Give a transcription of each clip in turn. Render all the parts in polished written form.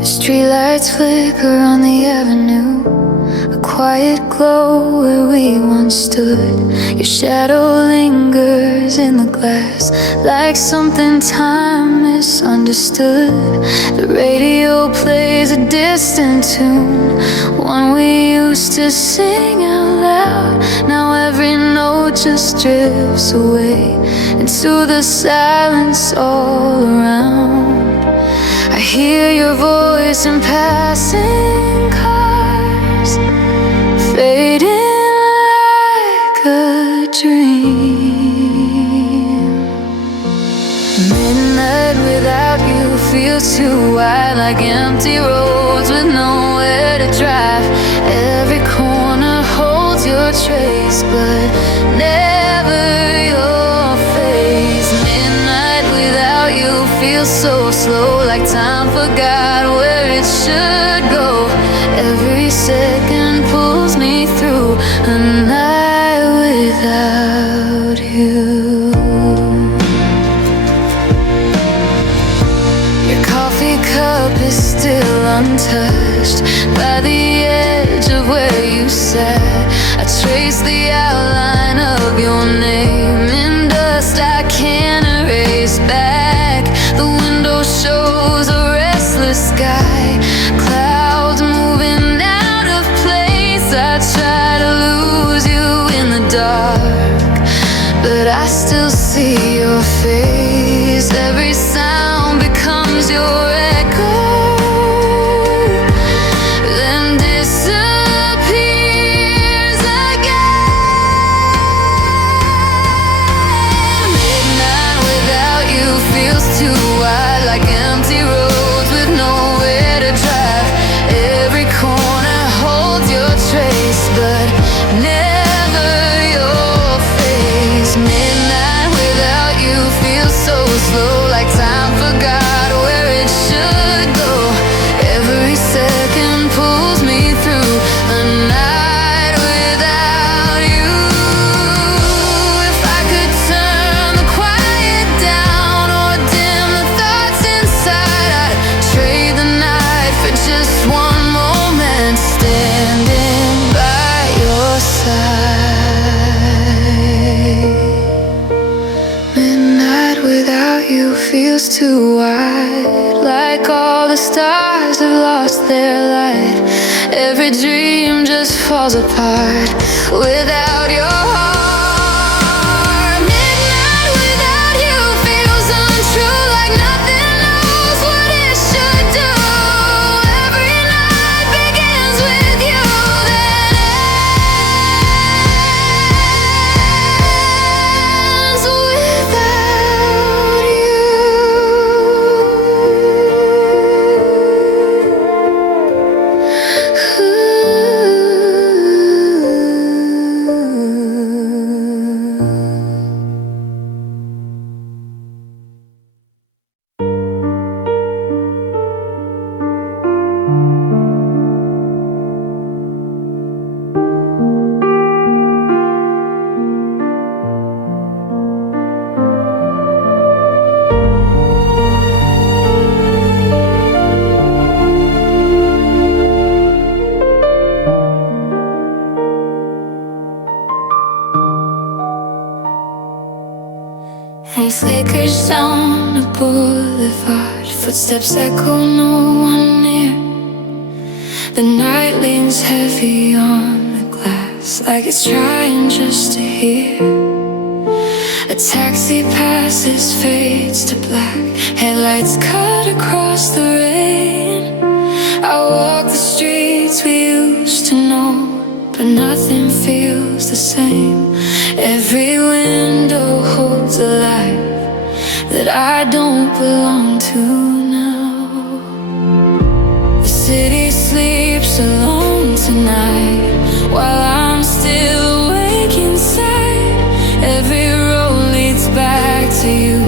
The streetlights flicker on the avenue, a quiet glow where we once stood. Your shadow lingers in the glass, like something time misunderstood. The radio plays a distant tune, one we used to sing out loud. Now every note just drifts away into the silence all around. I hear your voice in passing cars, fading like a dream. Midnight without you feels too wide, like empty roads with nowhere to drive. Every corner holds your trace, but never your face. Midnight without you feels so slow, like time forgot where it should go. Every second pulls me through a night without you. Your coffee cup is still untouched by the edge of where you sat. I trace the outline of your name in dust I can't erase back. The window shows a restless sky, clouds moving out of place. I try to lose you in the dark, but I still see your face. Every sound becomes your echo, then disappears again. Midnight without you feels too wide, like empty roads with nowhere to drive. Every corner holds your trace, but never your face. Midnight without you feels so slow, like time forgot where it should go. Every second pulls me through a night without you. If I could turn the quiet down or dim the thoughts inside, I'd trade the night for just one moment, standing by your side. Midnight without you feels too wide, like all the stars have lost their light. Every dream just falls apart without your heart. Midnight without you feels untrue, like nothing knows what it should do. Every night begins with you, then ends without you. And flickers down a boulevard, footsteps echo, no one near. The night leans heavy on the glass, like it's trying just to hear. A taxi passes, fades to black, headlights cut across the rain. I walk the streets we used to know, but nothing feels the same. Every window holds a life that I don't belong to now. The city sleeps alone tonight, while I'm still awake inside. Every road leads back to you,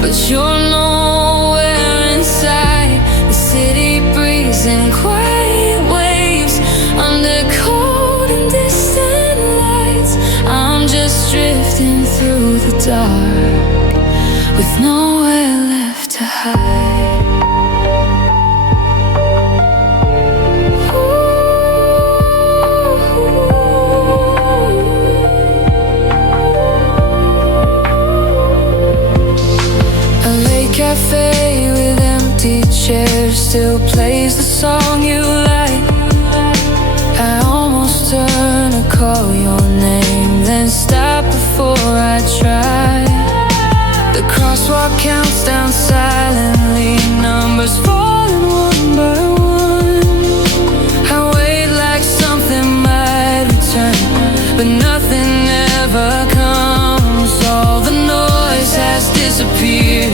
but you're nowhere inside. The city breathes in quiet waves, under cold and distant lights. I'm just drifting through the dark, with nowhere left to hide. cafe with empty chairs still plays the song you like. I almost turn to call your name, then stop before I try. The crosswalk counts down silently, numbers falling one by one. I wait like something might return, but nothing ever comes. All the noise has disappeared,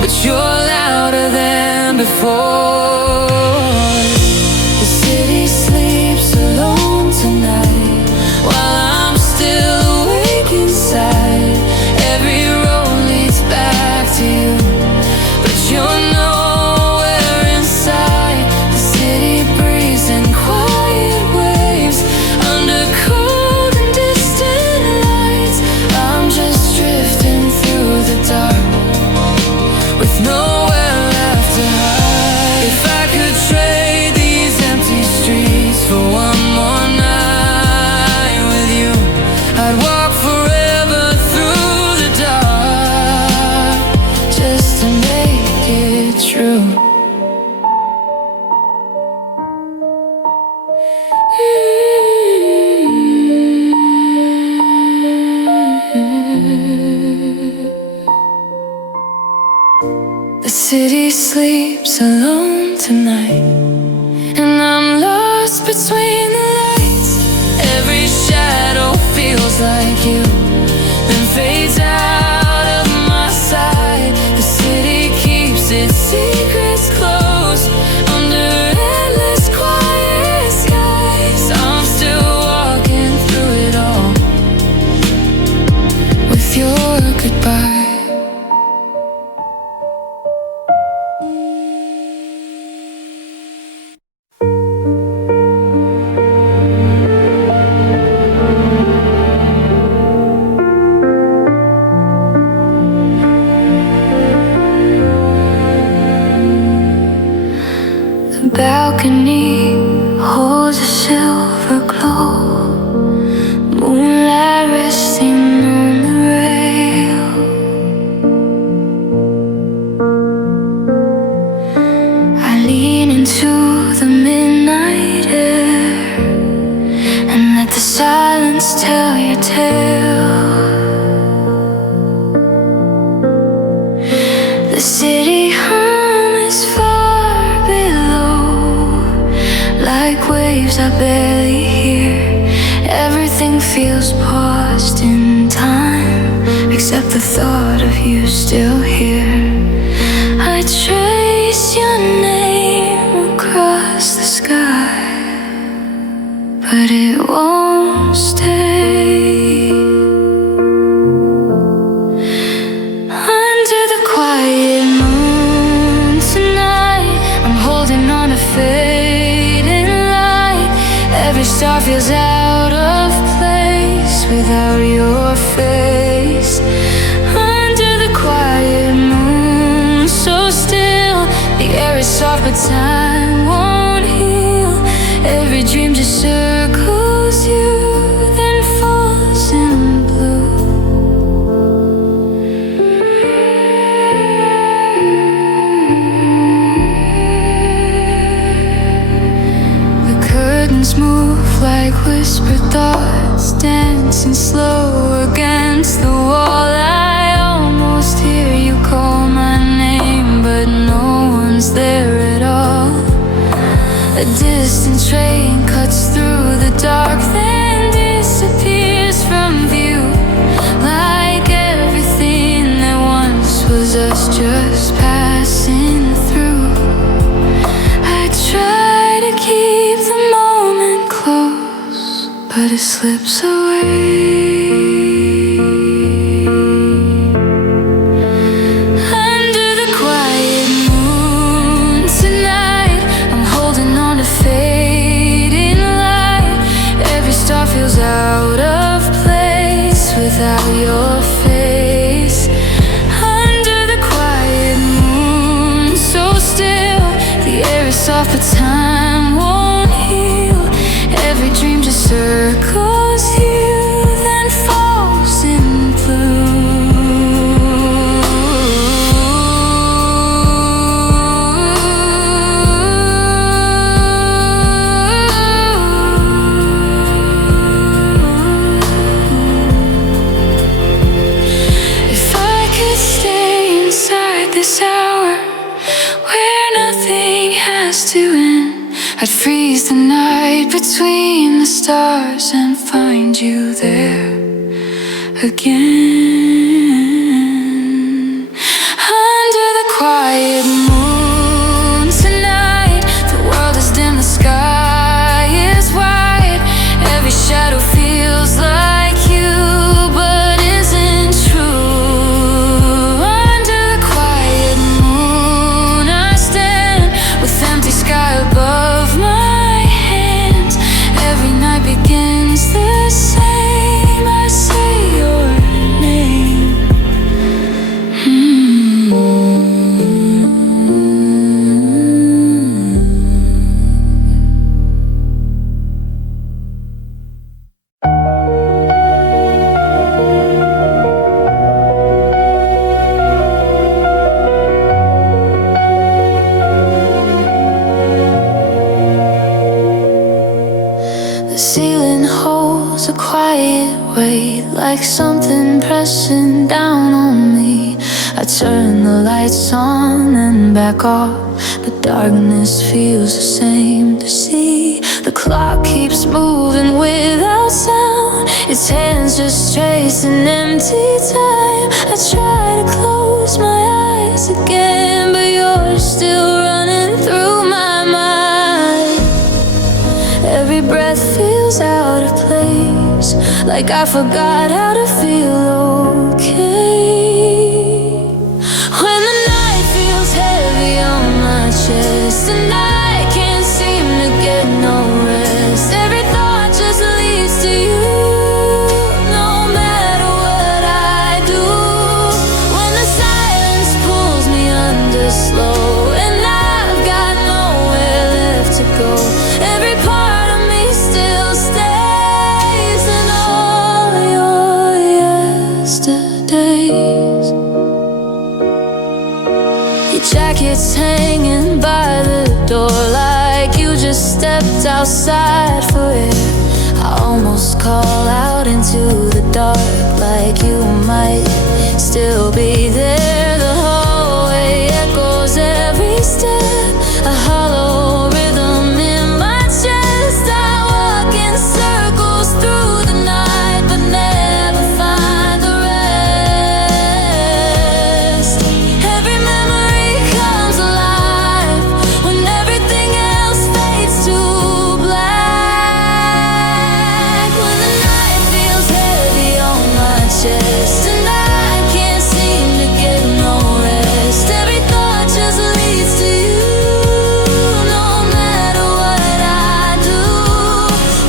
but you're louder than before. The city sleeps alone tonight, while I'm still awake inside. Every road leads back to you, but you're nowhere inside. The city breathes in quiet waves under cold and distant lights. I'm just drifting through the dark with nowhere left to hide. If I could trade these empty streets for one more night with you, I'd walk forever through the dark just to make it true. The city sleeps alone tonight, and I'm lost between the lights. Every shadow feels like you, then fades out of my sight. The city keeps its secrets close under endless quiet skies. I'm still walking through it all with your goodbye. The balcony holds a silver glow, moonlight resting on the rail. I lean into the midnight air and let the silence tell your tale. The city hum is far below, like waves I barely hear. Everything feels paused in time, except the thought of you still here. I trace your name across the sky, but it won't stay. Under the quiet moon tonight, I'm holding on to fading light. Every star feels out of place without your face. Under the quiet moon, so still, the air is soft but time won't heal. Every dream just circles you, then falls in blue. The curtains move like whispered thoughts, dancing slow against the wall. I almost hear you call my name, but no one's there at all. A distant train cuts through the dark, then disappears from view, like everything that once was us just passing through. I try to keep the moment close, but it slips away. Under the quiet moon tonight, I'm holding on to fading light. Every star feels out of place without your face. Under the quiet moon, so still, the air is soft but time won't heal. Every dream just circles you, then falls in blue. let you in. I'd freeze the night between the stars and find you there again. Under the quiet moon tonight, the world is dim, the sky is white. Every shadow feels like you, but isn't true. Under the quiet moon I stand, with empty sky above my hands. Every night begins the same, I say your name. The ceiling holds a quiet weight, like something pressing down on me. I turn the lights on and back off, but darkness feels the same to see. The clock keeps moving without sound, its hands just tracing empty time. I try to close my eyes again, but you're still running through my mind. Every breath feels out of place, like I forgot how to feel okay. When the night feels heavy on my chest and I can't seem to get no rest, every thought just leads to you, no matter what I do. When the silence pulls me under slow and I've got nowhere left to go, every part of me still stays in all your yesterdays. Your jacket's hanging by the door, like you just stepped outside for air. I almost call out into the dark, like you might still be there. The hallway echoes every step, a hollow rhythm in my chest. I walk in circles through the night, but never find the rest. Every memory comes alive when everything else fades to black. When the night feels heavy on my chest and I can't seem to get no rest, every thought just leads to you, no matter what I do.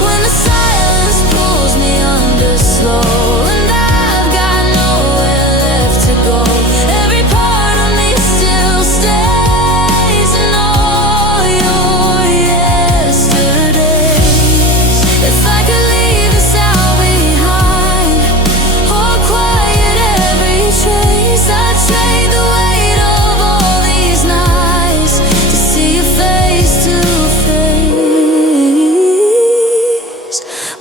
When the silence pulls me under slow and I've got nowhere left to go, every part of me still stays in all your yesterdays. If I could leave this out behind or quiet every trace, I'd trade the weight of all these nights to see you face to face.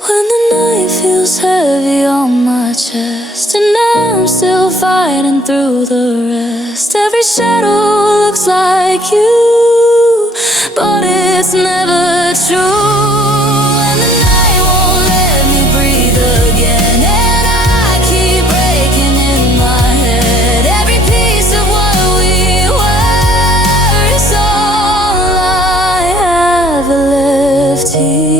When the night feels heavy on my chest and I'm still fighting through the rest, every shadow looks like you, but it's never true. And the night won't let me breathe again, and I keep breaking in my head. Every piece of what we were is all I have left here.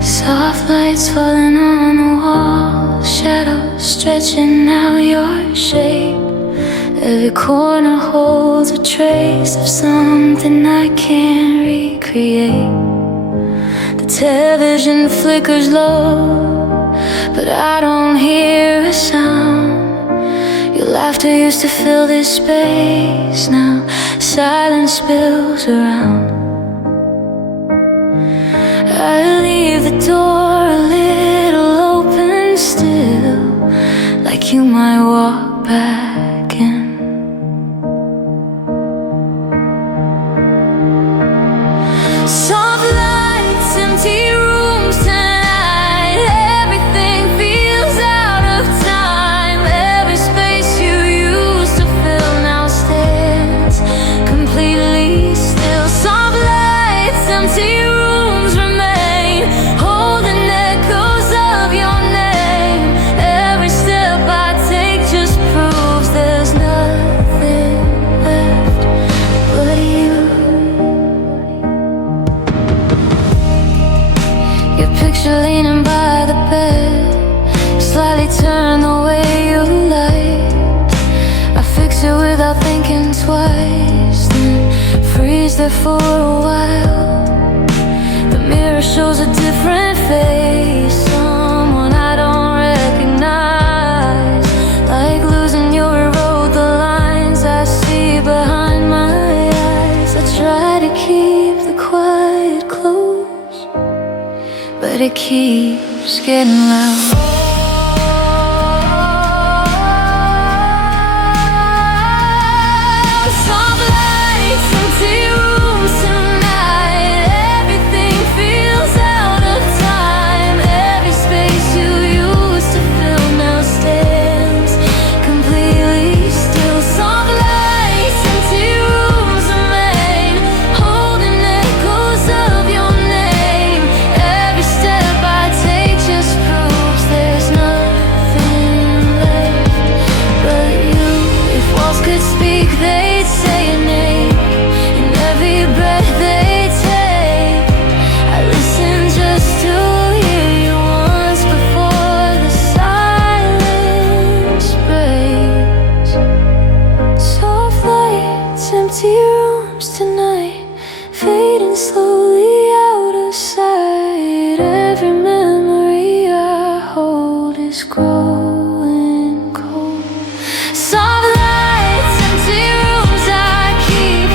Soft lights falling on the wall, shadows stretching out your shape. Every corner holds a trace of something I can't recreate. The television flickers low, but I don't hear a sound. Your laughter used to fill this space, now silence spills around. I leave the door a little open still, like you might walk back in. Soft lights, empty rooms tonight. Everything feels out of time. Every space you used to fill now stands completely still. Soft lights, empty rooms remain, holding echoes of your name. Every step I take just proves there's nothing left but you. Your picture leaning by the bed, slightly turn the way you like. I fix it without thinking twice, then freeze there for a while. The mirror shows a different face, someone I don't recognize. Like losing, you rewrote the lines I see behind my eyes. I try to keep the quiet close, but it keeps getting loud. Soft lights, empty rooms tonight. Everything feels out of time. Every space you used to fill now stands completely still. Soft lights, empty rooms remain, holding echoes of your name. Every step I take just proves there's nothing left but you. If walls could speak, they'd say your name. In every breath they take, I listen just to hear you once before the silence breaks. Soft lights, empty rooms tonight, fading slowly out of sight. Every memory I hold is growing cold. Soft lights, empty rooms I keep,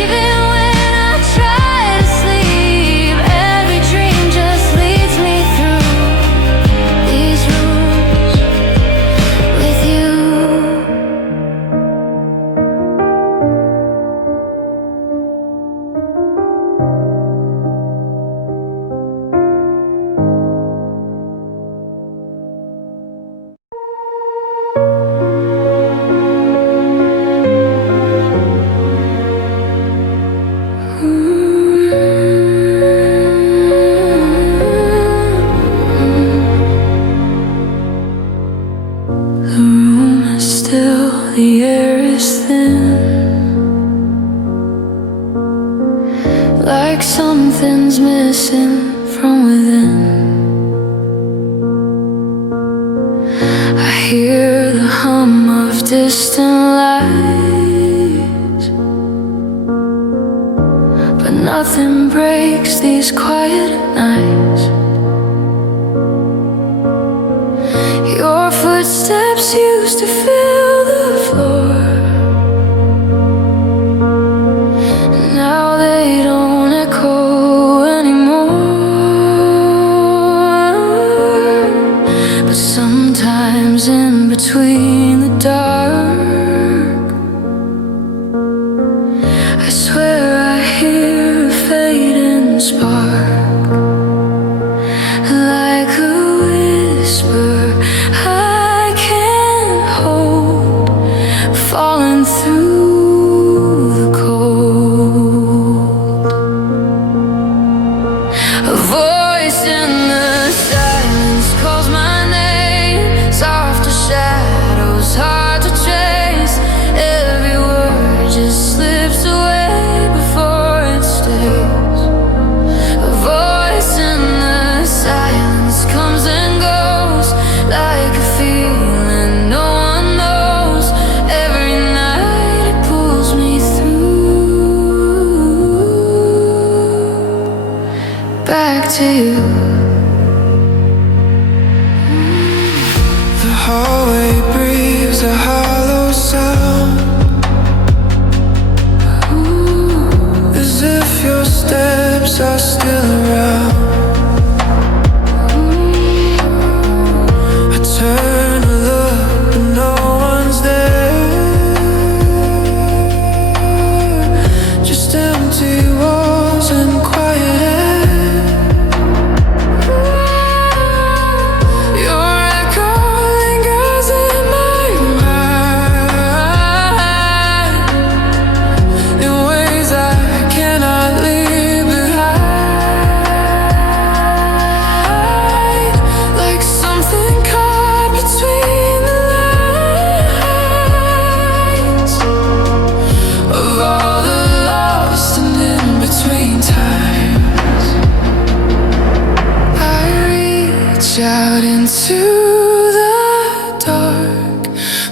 even when I try to sleep. Every dream just leads me through these rooms with you. The room is still, the air is thin, like something's missing from within. I hear the hum of distant lights, but nothing breaks these quiet nights. Your footsteps used to fill the floor, now they don't echo anymore. But sometimes in between the dark, I swear I hear a fading spark, like a whisper I can't hold, falling through the cold. A voice in the silence calls my name, softer shadows hard to trace. Every word just slips away before it stays. A voice in the silence comes and goes, like a feeling no one knows. Every night it pulls me through, back to you. The hallway breathes a hollow sound, as if your steps are still around. all the lost and in between times. I reach out into the dark,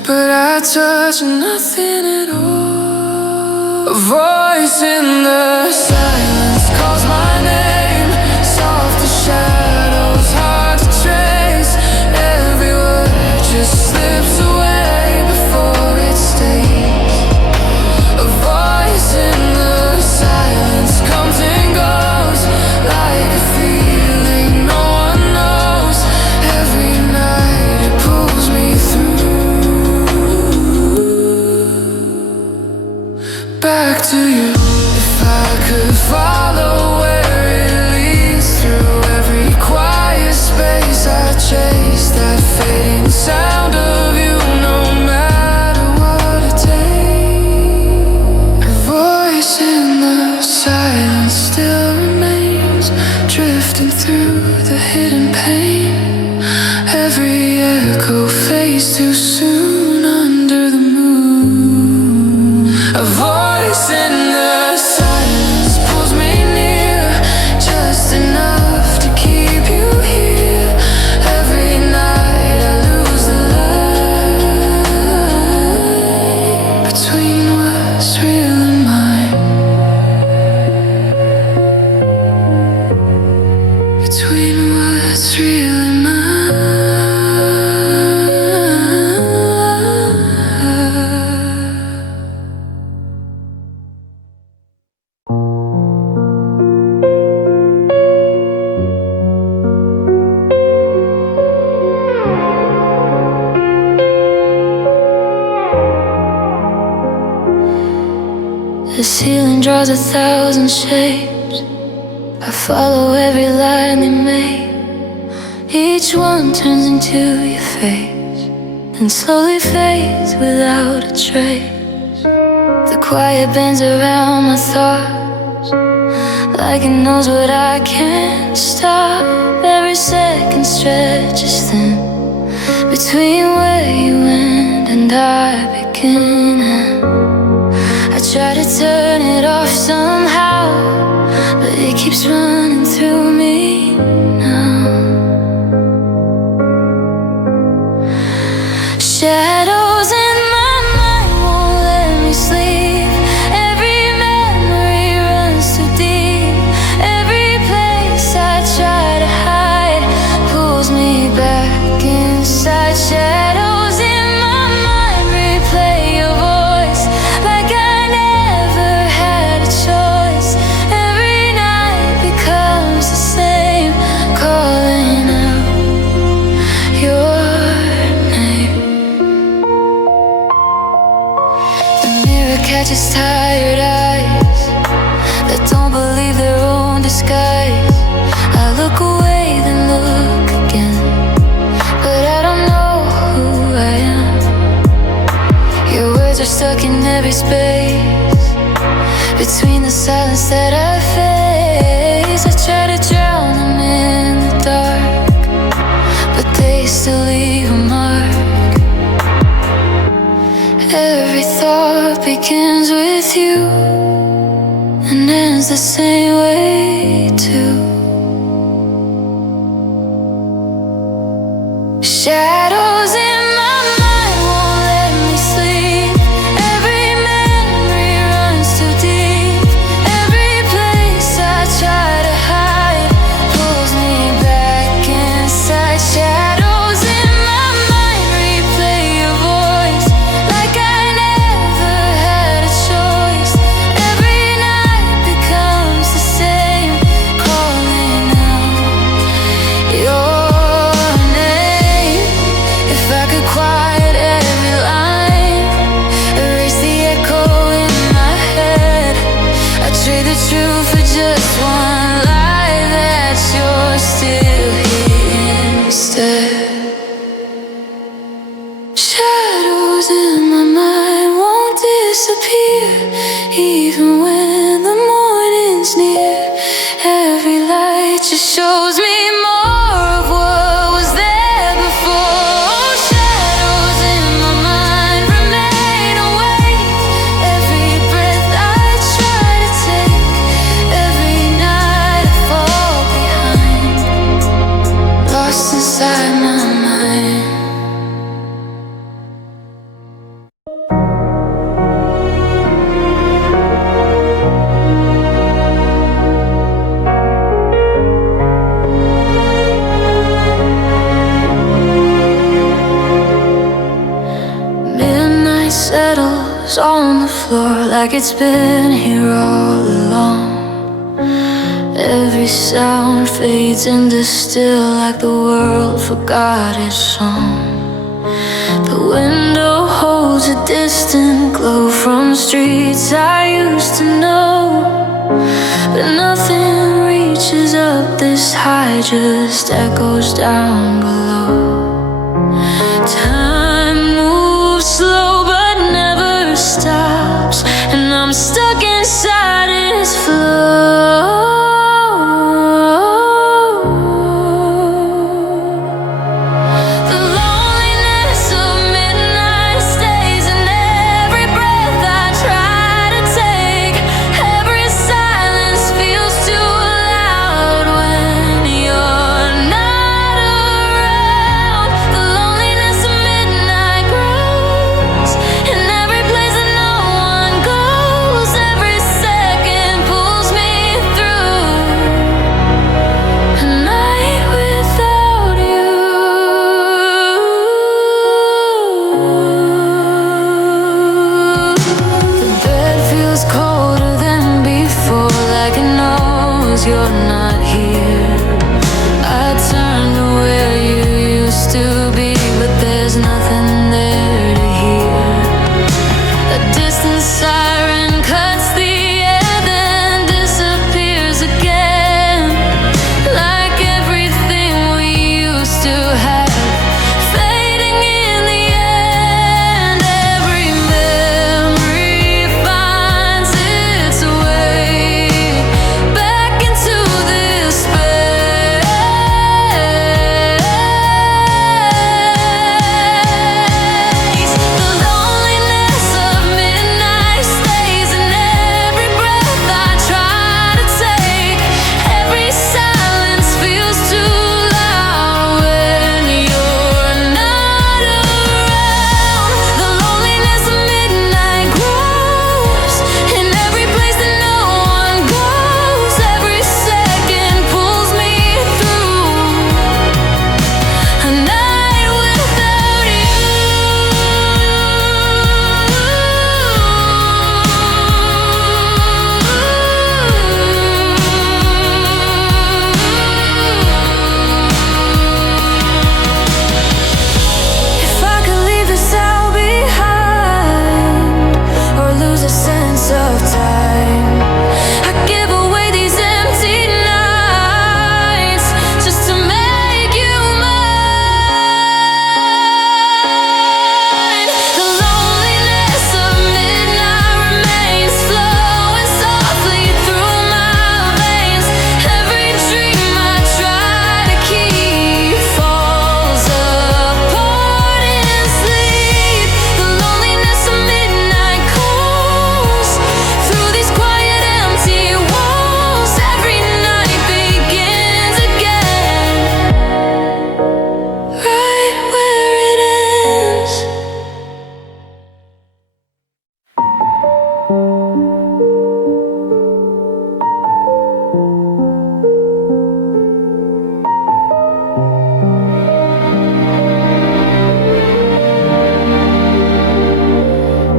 but I touch nothing at all. A voice in the silence calls my name, soft as shadows, hard to trace. Every word just slips away before it stays. A voice in the silence comes and goes like a feeling no one knows. Every night it pulls me through, back to you. If I could follow where it leads, through every quiet space I chase, that fading sound of you, no matter what it takes. A voice in the silence still remains, drifting through the hidden pain. Every echo fades too soon under the moon. A voice in the silence pulls me near, just enough to keep you here. Every night I lose the line between what's real and mine, between what's real and mine. The ceiling draws 1,000 shapes. I follow every line they make. Each one turns into your face and slowly fades without a trace. The quiet bends around my thoughts like it knows what I can't stop. Every second stretches thin between where you end and I begin. I try to turn it off somehow, but it keeps running through me now. Shadows in my mind won't let me sleep. Every memory runs too deep. Every place I try to hide pulls me back inside. Shadows in my mind replay your voice like I never had a choice. Every night becomes the same, calling out your name. The mirror catches tired eyes that don't believe their own disguise. I look away, then look again, but I don't know who I am. Your words are stuck in every space between the silence that I face. I try to drown them in the dark, but they still leave a mark. Every thought begins with you and ends the same way too. Shadows in my mind won't let me sleep. Every memory runs too deep. Every place I try to hide pulls me back inside. Shadows in my mind replay your voice like I never had a choice. Every night becomes the same, calling out your name. If I could quiet every line, erase the echo in my head, I'd trade the truth for just one lie that you're still here instead. Shadows in my mind won't disappear, even when the morning's near. Every light just shows me more of what was there before. Shadows in my mind remain awake. Every breath I like it's been here all along. Every sound fades into still, like the world forgot its song. The window holds a distant glow from streets I used to know, but nothing reaches up this high, just echoes down below. Time moves slow but never stops, and I'm stuck inside its flow. You're not here. I turn to where you used to be, but there's nothing there to hear. A distant siren cuts the air, then disappears again, like everything we used to have, fading in the end. Every memory finds its way back into this space. The loneliness of midnight stays in every breath I try to take. Every silence feels too loud when you're not around. The loneliness of midnight grows in every place that no one goes. Every second pulls me through a night without you. If I could leave this out behind, or lose a sense of time, I'd give away these empty nights just to make you mine. The loneliness of midnight remains, flowing softly through my veins. Every dream I try to keep falls apart in sleep. The loneliness of midnight calls through these quiet empty walls. Every night begins again, right where it ends.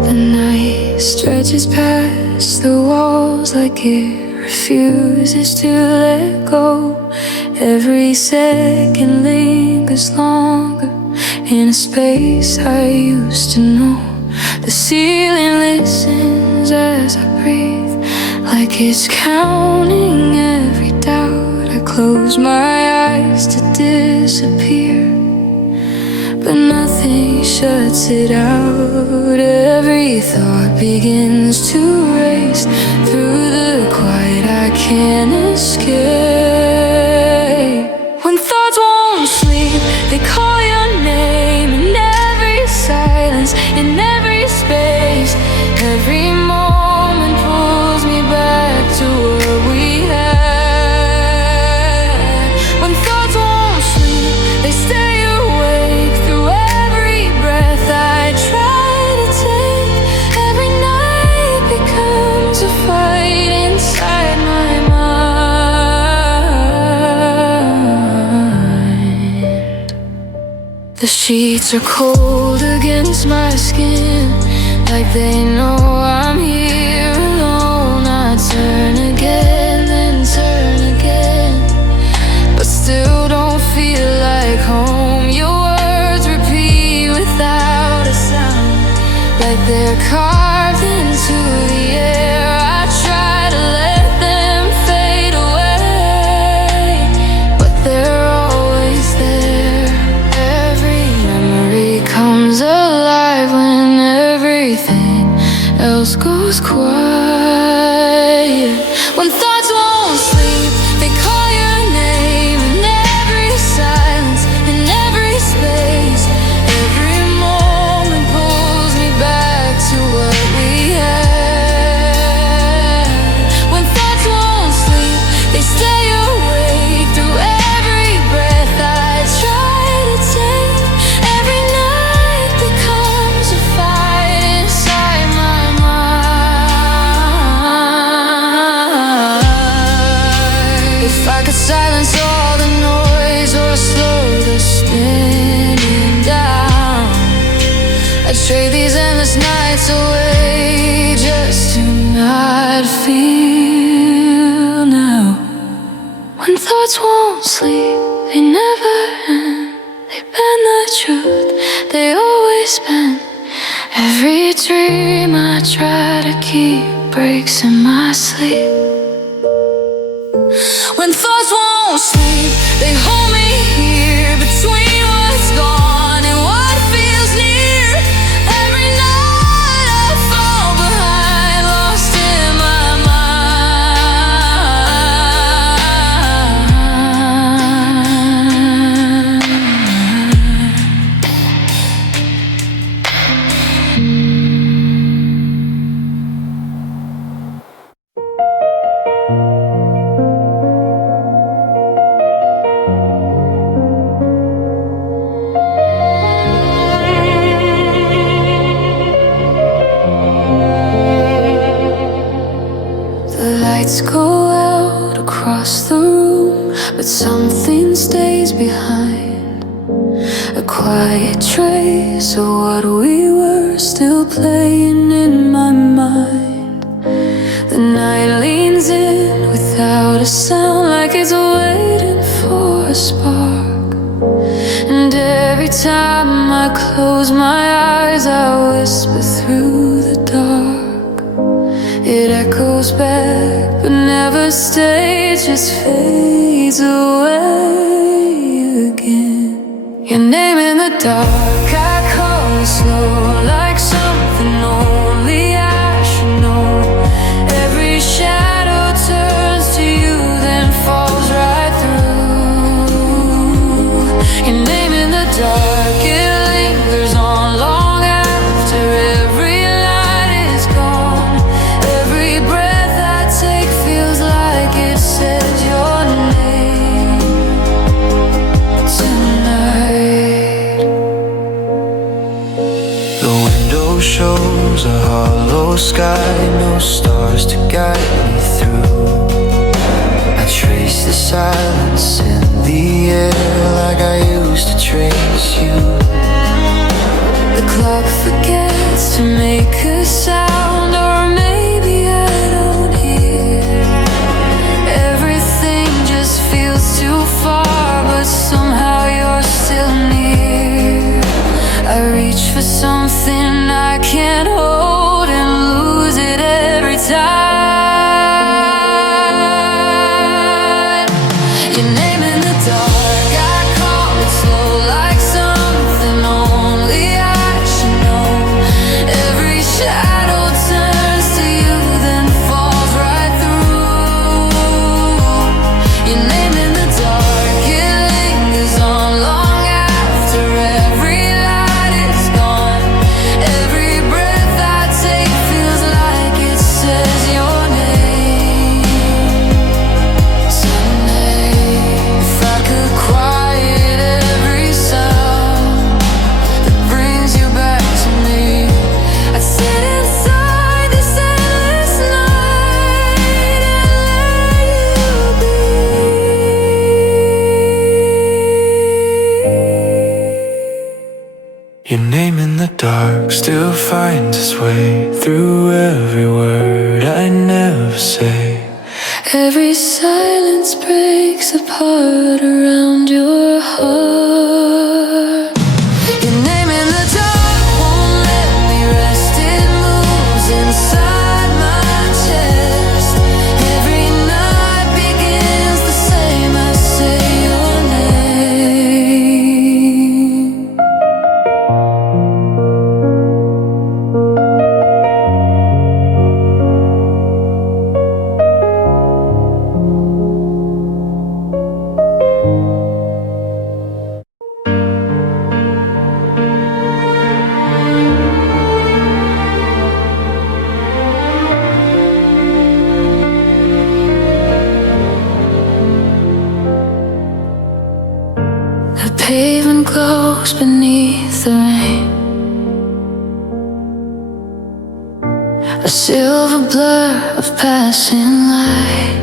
The night stretches past the walls like it refuses to let go. Every second lingers longer in a space I used to know. The ceiling listens as I breathe, like it's counting every doubt. I close my eyes to disappear, but nothing shuts it out. Every thought begins to race through the quiet I can't escape. When thoughts won't sleep, they call your name in every silence, in every space. Every moment pulls me back to where we had. When thoughts won't sleep, they stay awake through every breath I try to take. Every night becomes a fight inside my mind. The sheets are cold against my skin, like they know I'm here. thoughts won't sleep, they never end. They bend the truth, they always bend. Every dream I try to keep breaks in my sleep. When thoughts won't sleep, they hold me here between what's gone and what feels near. Every night I fall behind, lost in my lights go out across the room, but something stays behind. A quiet trace of what we were still playing in my mind. The night leans in without a sound, like it's waiting for a spark. And every time I close my eyes, I whisper through the dark. It echoes back, but never stays, just fades away again. Your name in the dark, I call it slow, like something only I should know. Every shadow turns to you, then falls right through. Your name in the dark, it lingers on long after every light is gone. Every breath I take feels like it says your name tonight. The window shows a hollow sky, no stars to guide me through. I trace the silence in the air like I used to trace you. The clock forgets to make a sound, or maybe I don't hear. Everything just feels too far, but somehow you're still near. I reach for something I can't hold and lose it every time. Your name in the dark, I call it slow, like something only I should know. Every shadow turns to you, then falls right through. Your name in the dark, it lingers on long after every light is gone. Every breath I take feels like it says your name. Someday, if I could quiet every sound that brings you back to me, I'd sit inside this endless night and let you be. Your name in the dark still finds its way through every word I never say. Every silence breaks apart around your heart. Your name in the dark won't let me rest. It moves inside my chest. Every night begins the same. I say your name. The pavement glows beneath the rain, a silver blur of passing light.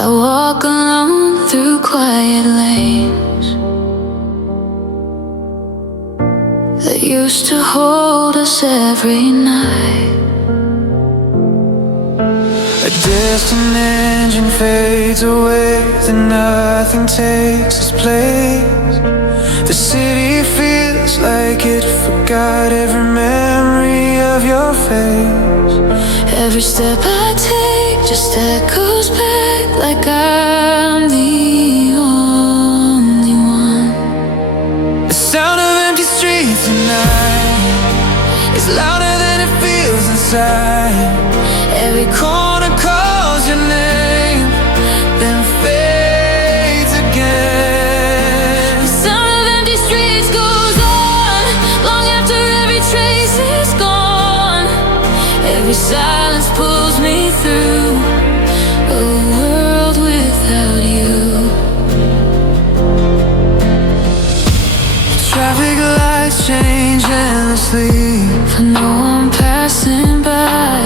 I walk alone through quiet lanes that used to hold us every night. A distant engine fades away, then nothing takes its place. The city feels like it forgot every memory of your face. Every step I take just echoes back like I'm the only one. The sound of empty streets at night is louder than it feels inside. Every Corner calls your name, then fades again. The sound of empty streets goes on long after every trace is gone. Every silence pulls me through a world without you. Traffic lights change endlessly For no one passing by.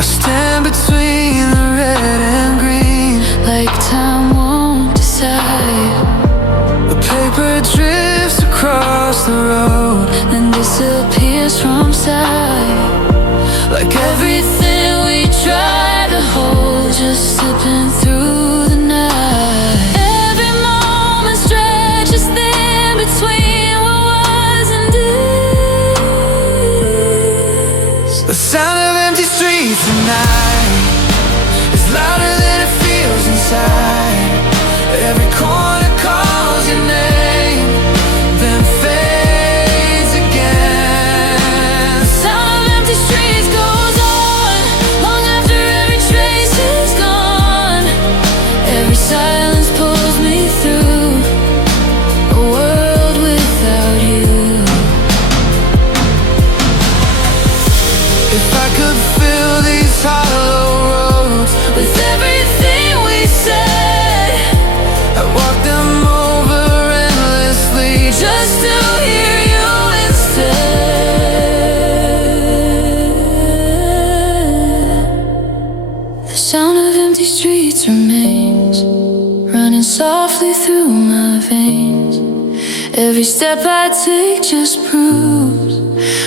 I stand between the red and green, Like time won't decide. the paper drifts across the road, Then disappears from sight. like Everything we try to hold just slipping through the night. Every moment stretches thin between what was and is. the sound of empty streets at night is louder than it feels inside. Every corner calls your name, then fades again. The sound of empty streets goes on long after every trace is gone. Every silence pulls me through a world without you. If I could fill these hollow roads With everything we said, I'd walk them over endlessly just to hear you instead. The sound of empty streets remains, running softly through my veins. Every step I take just proves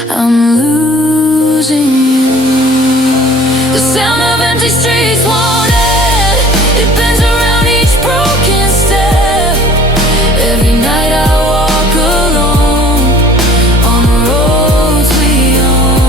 I'm losing you. The sound of empty streets won't end. It bends around each broken step. Every night I walk alone on the roads we own.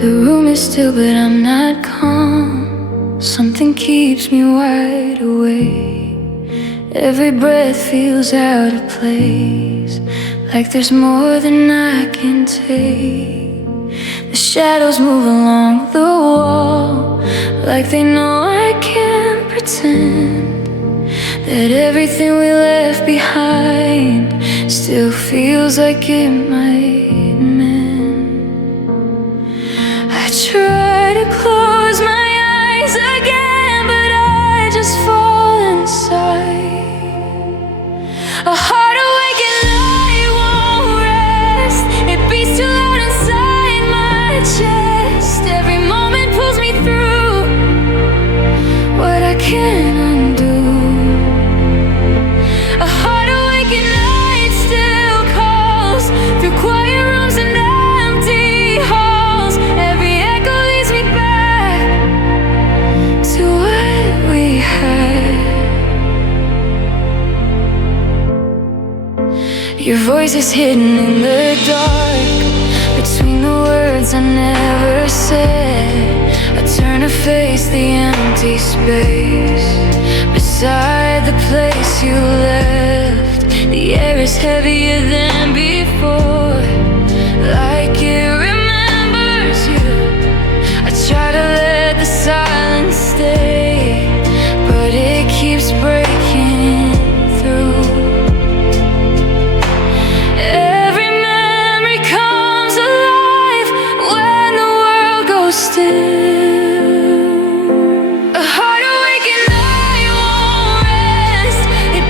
The room is still, but I'm not calm. Something keeps me wide awake. Every breath feels out of place, like there's more than I can take. The shadows move along the wall, like they know I can't pretend that everything we left behind still feels like it might mend. I try to close my eyes again, but I just fall inside. A heart awake and I won't rest. It beats too loud inside my chest. Every moment pulls me through what I can't undo. A heart awake and night still calls through quiet rooms and empty halls. Every echo leads me back to what we had. Your voice is hidden in the dark, between the words I never said. I turn to face the empty space beside the place you left. The air is heavier than before, like it remembers you. I try to let the silence stay, but it keeps breaking through. Every memory comes alive when the world goes still. A heart awake and I won't rest. It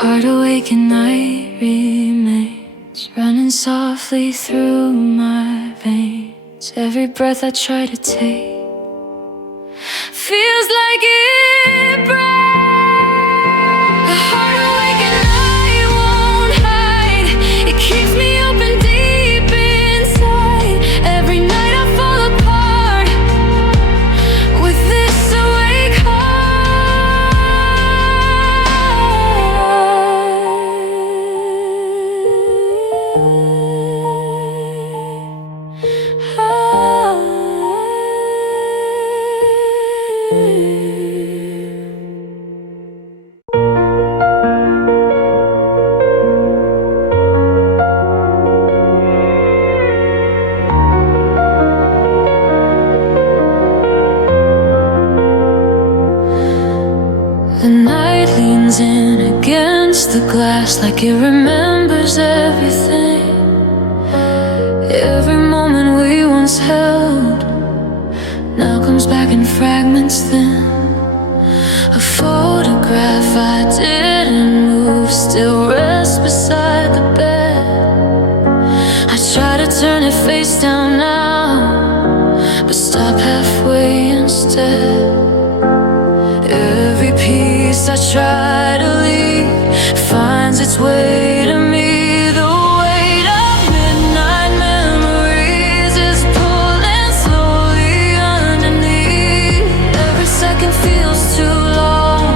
heart awake and night remains, running softly through my veins. Every breath I try to take feels like it breaks. A heart awake and I won't hide. It keeps me open deep inside. Every night I fall apart with this awake The night leans in against the glass like it remembers everything. Every moment we once held now comes back in fragments thin. A photograph I didn't move still rests beside the bed. I try to turn it face down now, but stop halfway instead. Every piece I try to leave finds its way to me. The weight of midnight memories is pulling slowly underneath. Every second feels too long.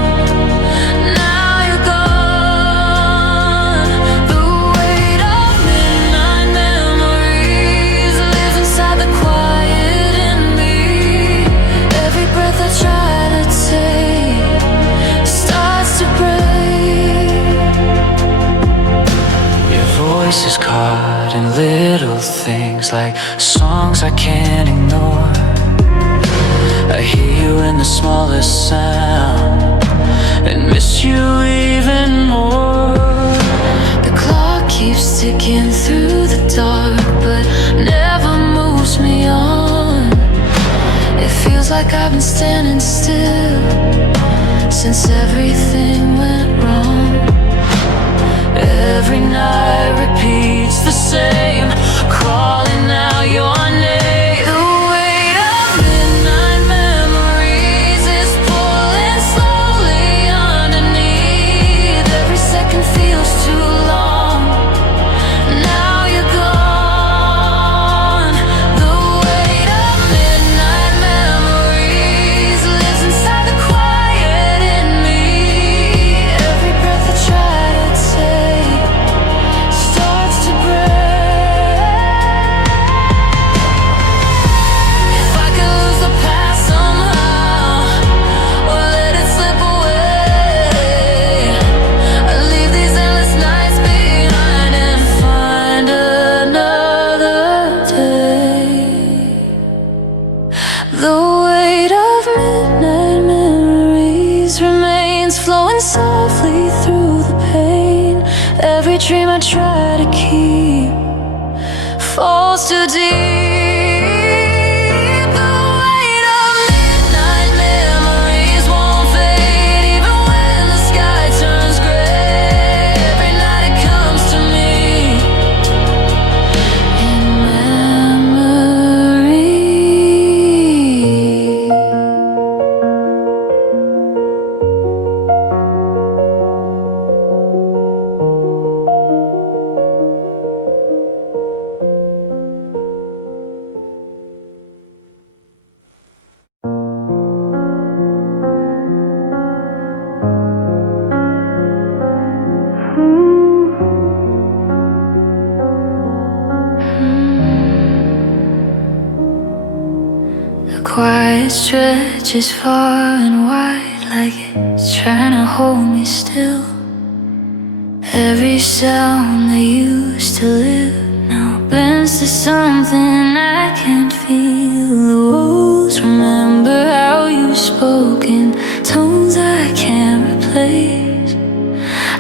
Now you're gone. The weight of midnight memories lives inside the quiet in me. Every breath I try to take starts to break. Your voice is caught in little things like songs I can't ignore. I hear you in the smallest sound and miss you even more. The clock keeps ticking through the dark but never moves me on. It feels like I've been standing still since everything went wrong. Every night repeats the same, calling out your name. The weight of midnight memories is pulling slowly underneath. Every second feels too long. Now you're gone. The weight of midnight memories lives inside the quiet in me. Every breath I try to take starts to break. If I could lose the past somehow or let it slip away, I'd leave these endless nights behind and find another day. The weight of midnight memories remains flowing softly through the pain. Every dream I try to keep falls too deep. The weight of midnight memories won't fade even when the sky turns gray. Every night it comes to me in memory. The quiet stretches far and wide like it's trying to hold me still. Every sound that used to live now bends to something I can't feel. The walls remember how you spoke in tones I can't replace.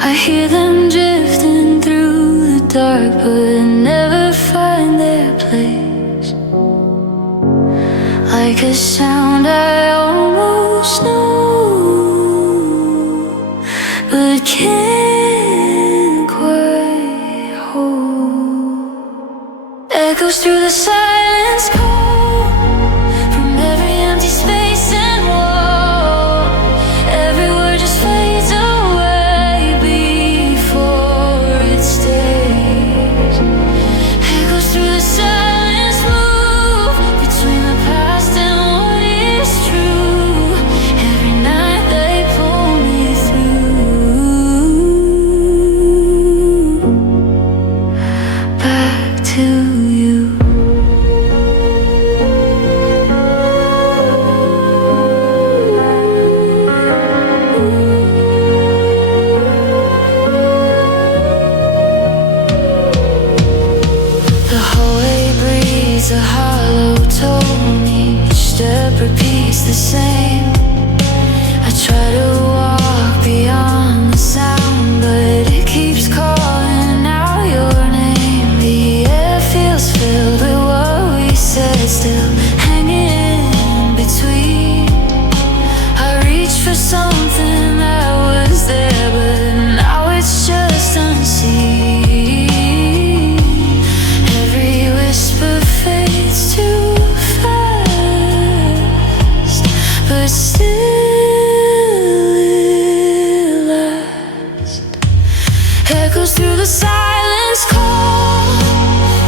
I hear them drifting through the dark but never find their place. Like a sound I almost know but can't Echoes through the silence call from every empty space and wall. Every word just fades away before it stays. Echoes through the silence move between the past and what is true. Every night they pull me through back to you. The hallway breathes a hollow tone. Each step repeats the same. I try to walk beyond the sound, but it keeps calling out your name. The air feels filled with what we said, still hanging in between. I reach for something that was there, but now it's just unseen. Every whisper fades too fast, but still it lasts. Echoes through the silence call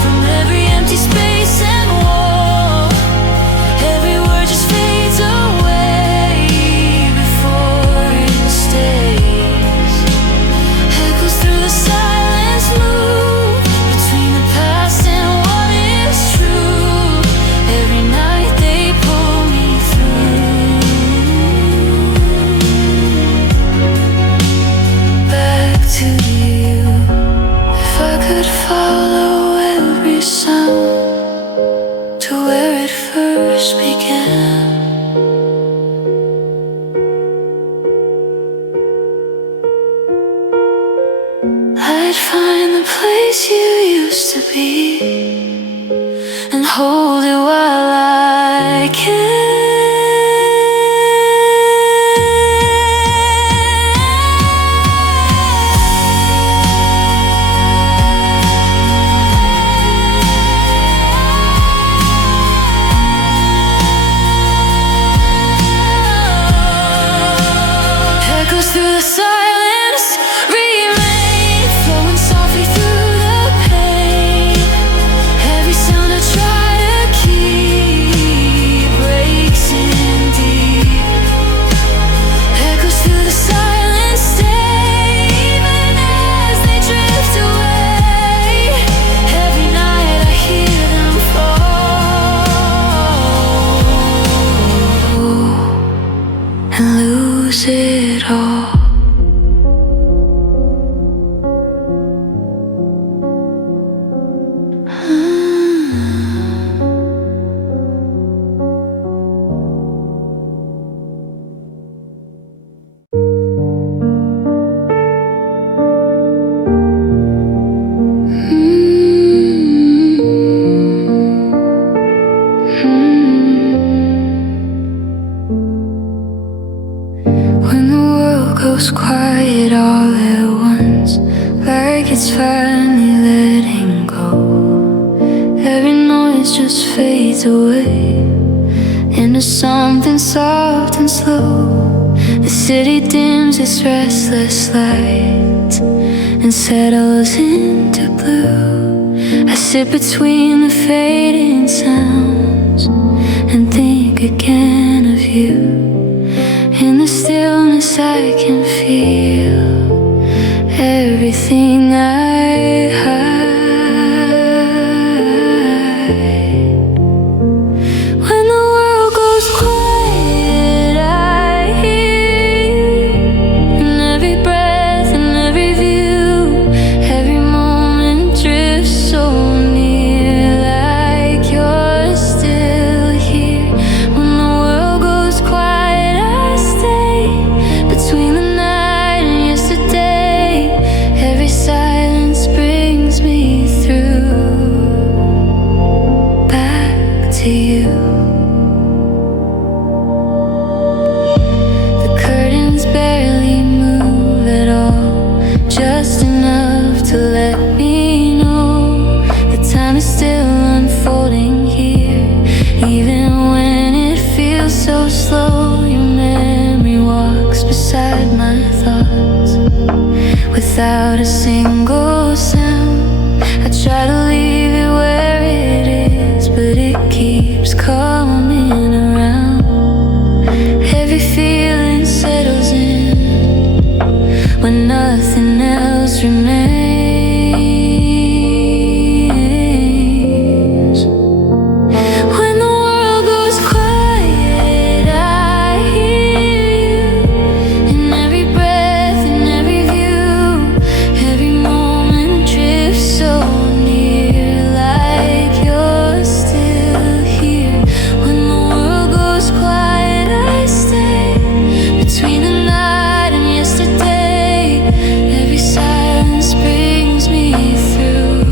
from every empty space and wall. Every word just fades away before it stays. Echoes through the silence move between the past and what is true. Every night they pull me through back to you. If I could follow every sound to where it first began, I'd find the place you used to be and hold it while I can. Echoes through the silence remain, flowing softly through the pain. Every sound I try to keep breaks in deep. Echoes through the silence stay, even as they drift away. Every night I hear them fall and lose it all. When the world goes quiet all at once, like it's finally letting go, every noise just fades away into something soft and slow. The city dims its restless light and settles into blue. I sit between the fading sounds and think again of you. In the stillness I can feel everything I hide. When the world goes quiet, I hear in every breath and every view. Every moment drifts so near, like you're still here. When the world goes quiet, I stay between the night and yesterday. Every silence without a single sound. I try to leave it where it is, but it keeps coming around. Every feeling settles in when nothing else remains. When the world goes quiet, I hear you in every breath, in every view. Every moment drifts so near, like you're still here. When the world goes quiet, I stay between the night and yesterday. Every silence brings me through,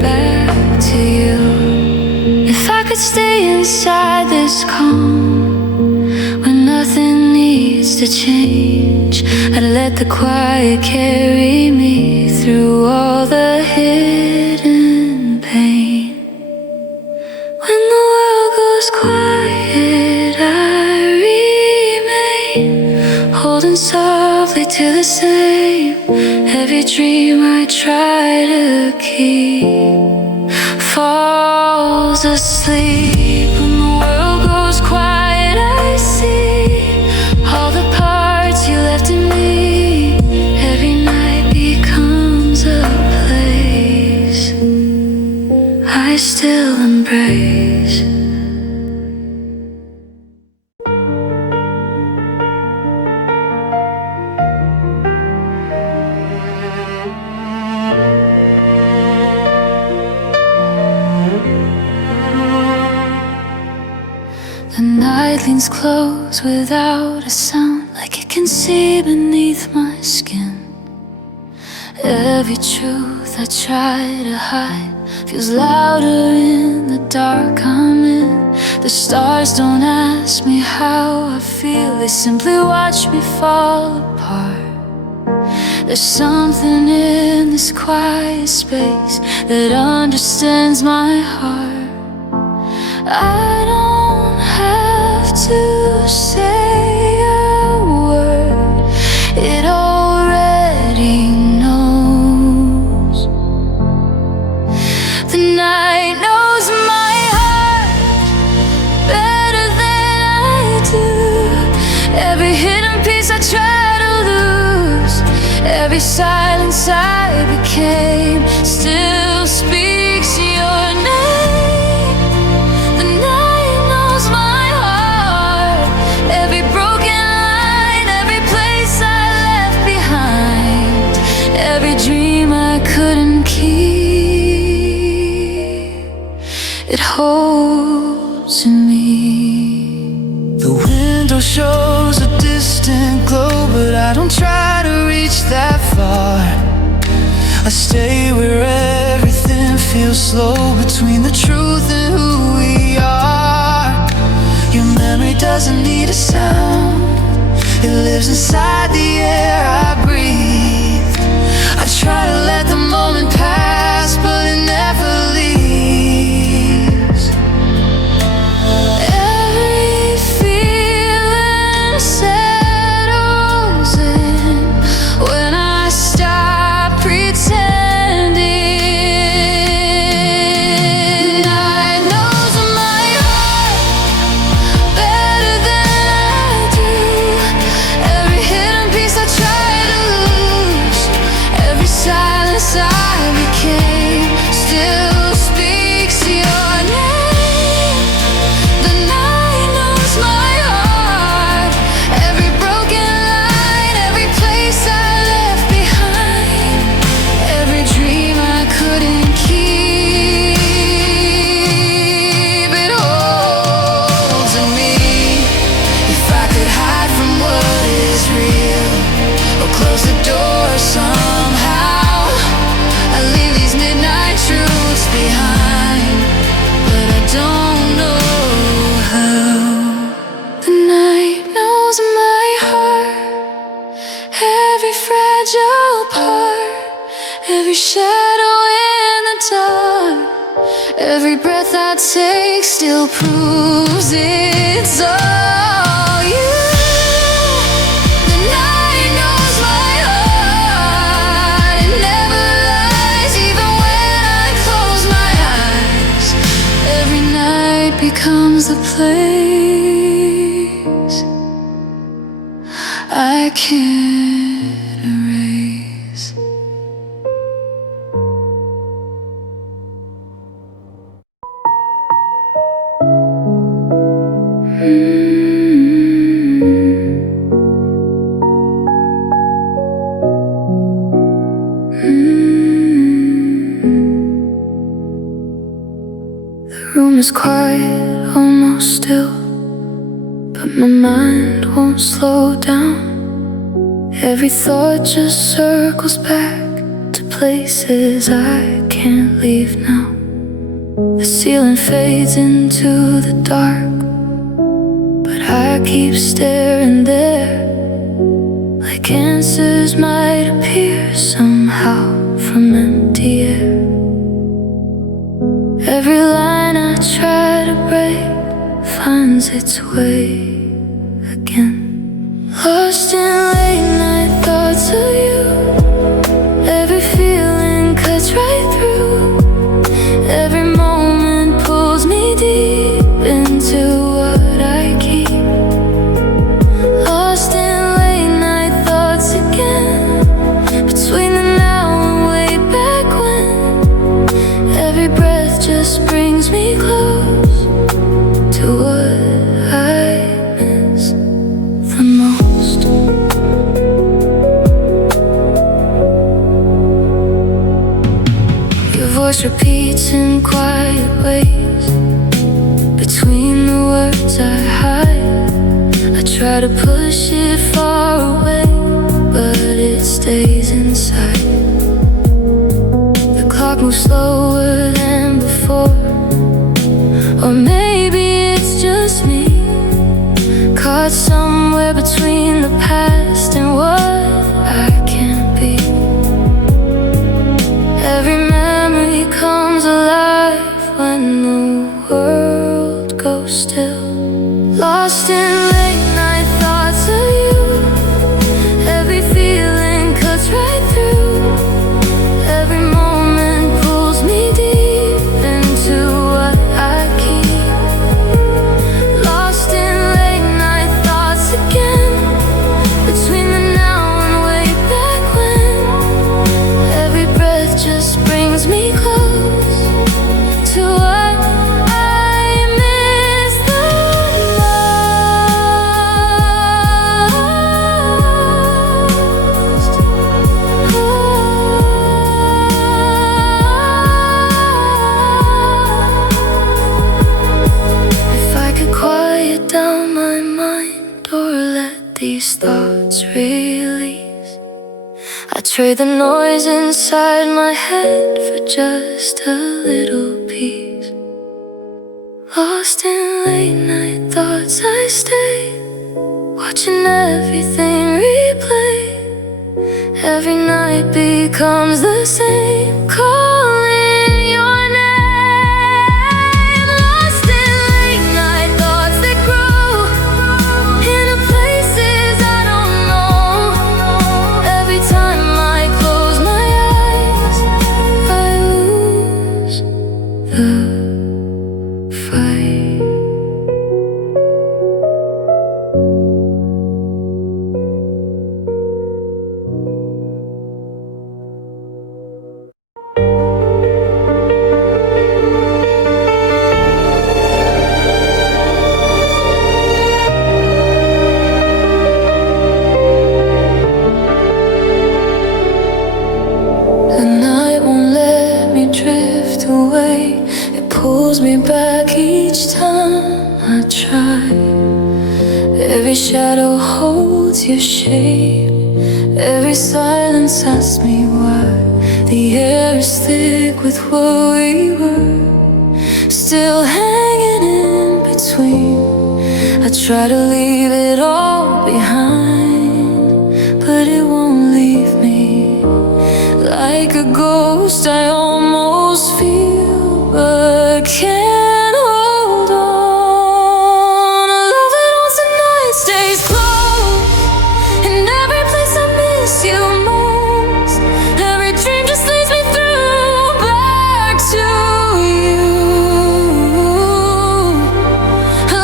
back to you. If I could stay inside this calm, when nothing needs to change, I'd let the quiet carry me through all the hidden pain. When the world goes quiet, I remain, holding softly to the same. Every dream I try to keep falls asleep. When the world goes quiet, I see all the parts you left in me. Every night becomes a place I still embrace. The night leans close without a sound, like it can see beneath my skin. Every truth I try to hide feels louder in the dark I'm in. The stars don't ask me how I feel, they simply watch me fall apart. There's something in this quiet space that understands my heart. I don't have to say a word, it already knows. The night knows my heart better than I do. Every hidden piece I try to lose, every silence I became still speaks your name. The night knows my heart, every broken line, every place I left behind, every dream I couldn't keep, it holds in me. The window shows a distant glow, but I don't try to reach that far. I stay where everything feels slow, between the truth and who we are. Your memory doesn't need a sound, it lives inside the air I breathe. I try to let the moment pass, but it never leaves. Every feeling settles in when I stop pretending. The night knows my heart better than I do. Every hidden piece I try to lose, every silence I became still speaks your name. The night knows my heart, every broken line, every place I left behind, every dream I couldn't keep, it holds in me. If I could hide from what is real, or close the door somehow, I leave these midnight truths behind, but I don't know how. The night knows my heart, every fragile part, every shadow in the dark, every breath I take still proves it's all you. The night knows my heart. place I can't erase. The room is quiet, almost still, but my mind won't slow down. Every thought just circles back to places I can't leave now. The ceiling fades into the dark, but I keep staring there, like answers might appear somehow from empty air. Every line I try to break finds its way again. Lost in late night thoughts of you, every feeling cuts right through. Every moment pulls me deep into what I keep. Lost in late night thoughts again, between the now and way back when. Every breath just brings me close to what I miss the most. Your voice repeats in quiet ways between the words I hide. I try to push it far away, but it stays inside. The clock moves slower than before, or maybe it's just me, caught somewhere between the past and what I can't be. Every memory comes alive when the world goes still. Lost in late night thoughts of you, every feeling cuts right through. Every moment pulls me deep into what I keep. Lost in late night thoughts again, between the now and way back when. Every breath just brings me close to what I miss the most. If I could quiet down my mind or let these thoughts release, I'd trade the noise inside my head for just a little peace. Lost in late night thoughts I stay, watching everything replay. Every night becomes the same, calling your name. Lost in late night thoughts that grow into places I don't know. Every time I close my eyes, I lose the fight. The night won't let me drift away, it pulls me back each time I try. Every shadow holds your shape, every silence asks me why. The air is thick with what we were, still hanging in between. I try to leave it all behind, but it won't leave me. Like a ghost I almost feel, but can't hold on. A love that wants the night stays close, in every place I miss you most. Every dream just leads me through back to you. A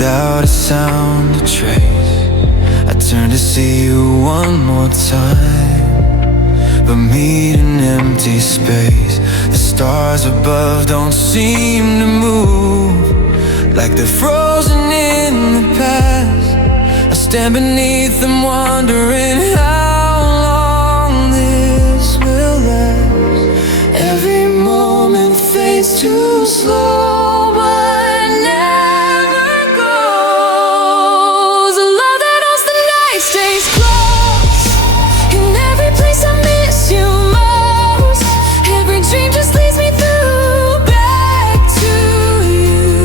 without a sound to trace. I turn to see you one more time, but meet an empty space. The stars above don't seem to move, like they're frozen in the past. I stand beneath them wondering how long this will last. Every moment fades too slow, but never goes. A love that owns the night stays close. In every place I miss you most, every dream just leads me through back to you.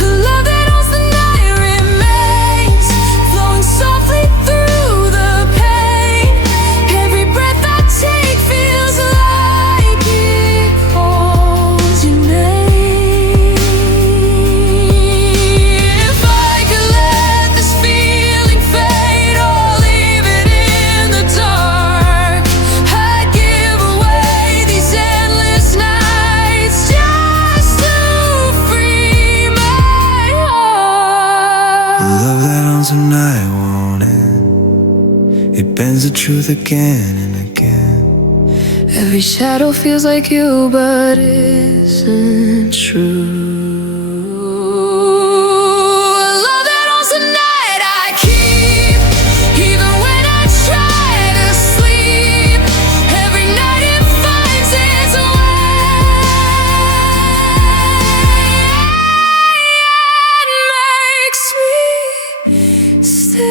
A love that owns the night remains, flowing softly through the pain. Every breath I take feels like it calls your name. If I could let this feeling fade or leave it in the dark, I'd give away these endless nights just to free my heart. The love that owns the night won't end. It bends the truth again and again. Every shadow feels like you, but isn't true. A love that owns the night I keep, even when I try to sleep. Every night it finds its way and makes me stay.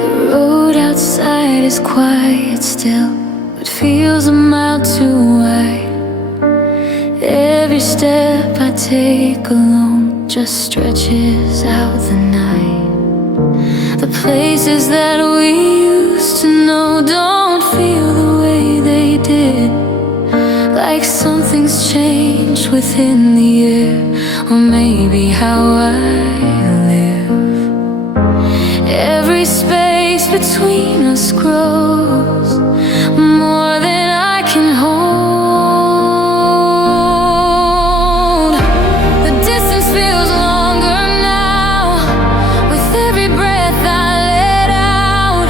The road outside is quiet still, but feels a mile too wide. Every step I take alone just stretches out the night. The places that we used to know don't feel the way they did, like something's changed within the air, or maybe how I live. Every space between us grows more than I can hold. The distance feels longer now, with every breath I let out.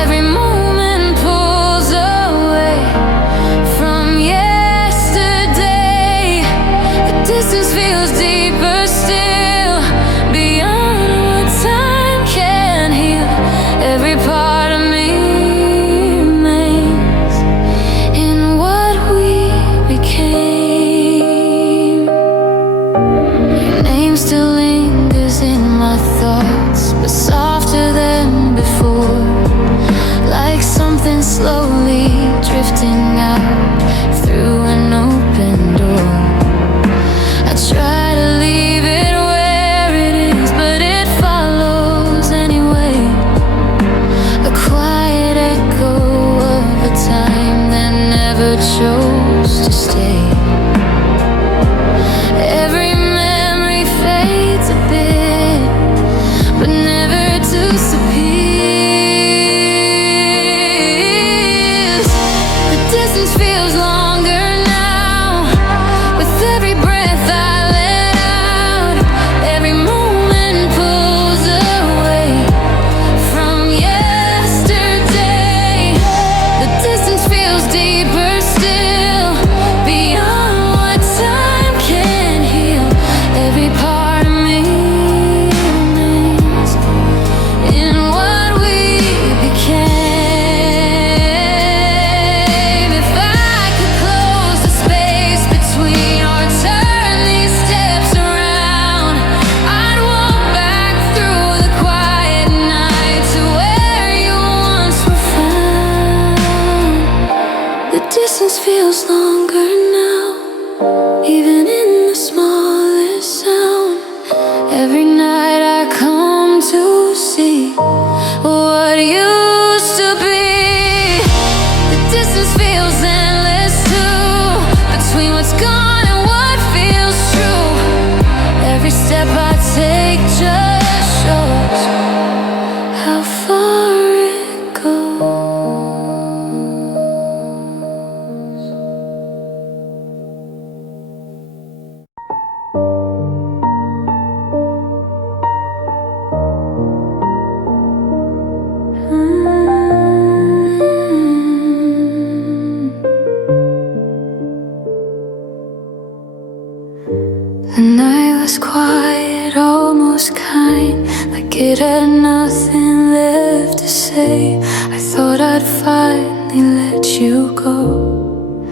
Every moment pulls away from yesterday. The distance feels deeper still, beyond what time can heal. Every part of me remains in what we became. Your name still lingers in my thoughts, but softer than before, like something slowly drifting out through an open door. I try to leave it where it is, but it follows anyway. A quiet echo of a time that never chose to stay. Every memory fades a bit, but never disappears. The distance The night was quiet, almost kind, like it had nothing left to say. I thought I'd finally let you go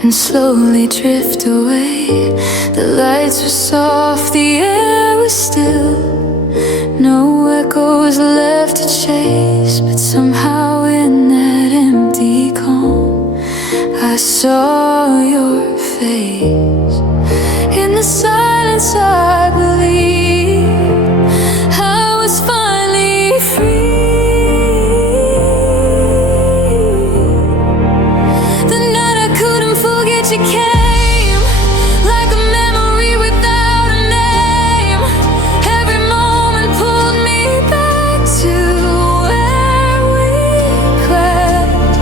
and slowly drift away. The lights were soft, the air was still, no echoes left to chase. But somehow in that empty calm, I saw your face. In the silence I believe I was finally free. The night I couldn't forget you came, like a memory without a name. Every moment pulled me back to where we crept.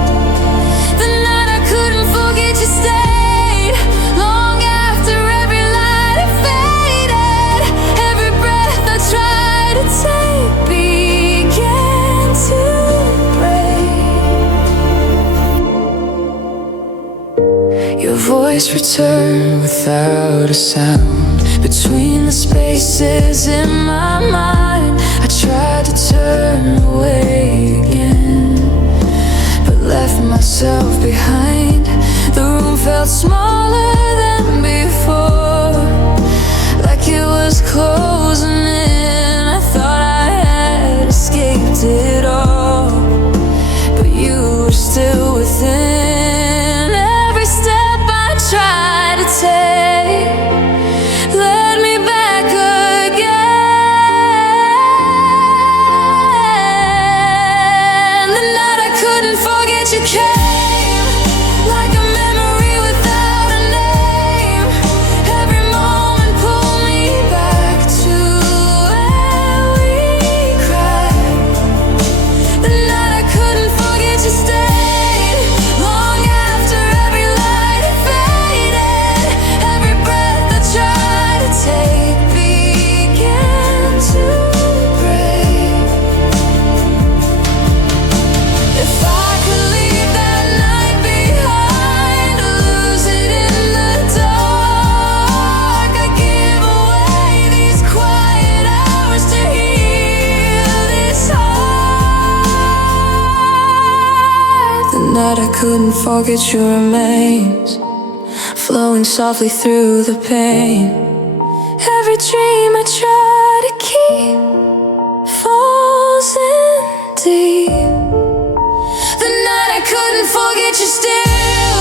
The night I couldn't forget you stayed long after every light had faded. Every breath I tried to take began to break. Your voice returned without a sound. Between the spaces in my mind, I tried to turn away again, but left myself behind. The room felt smaller than before, like it was closing in. I thought I had escaped it all, but you were still within. Every step I tried to take led me back again. The night I couldn't forget you came, like a memory without a name. Every moment pulled me back to where we cried. The night I couldn't forget you stayed long after every light had faded. Every breath I tried to take began to break. If I could leave that night behind, lose it in the dark, I'd give away these quiet hours to heal this heart. The night I couldn't forget your remains, flowing softly through the pain. Every dream I try to keep falls in deep. The night I couldn't forget you still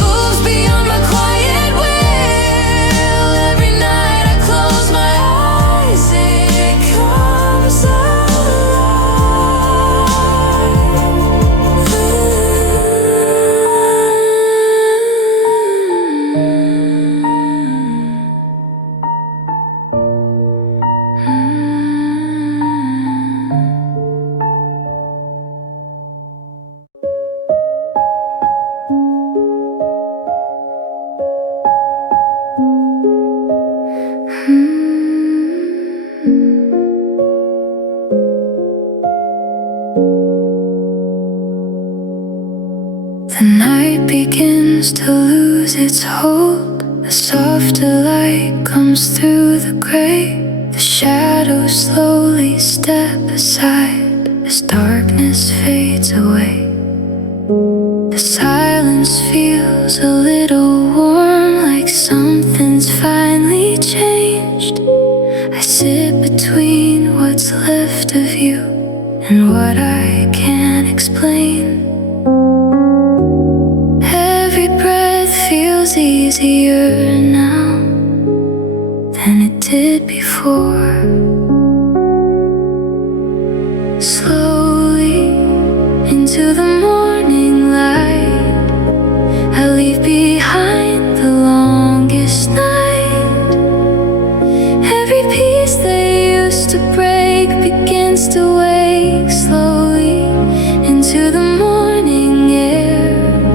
moves beyond my quiet will. Every night I close my eyes, it comes The night begins to lose its hold. A softer light comes through the gray. The shadows slowly step aside as darkness fades away. The silence feels a little warm, like something's finally changed. I sit between what's left of you and what I can't explain. Every breath feels easier now than it did before. Slowly into the morning light, I leave behind the longest night. Every piece that used to break begins to wake slowly into the morning air.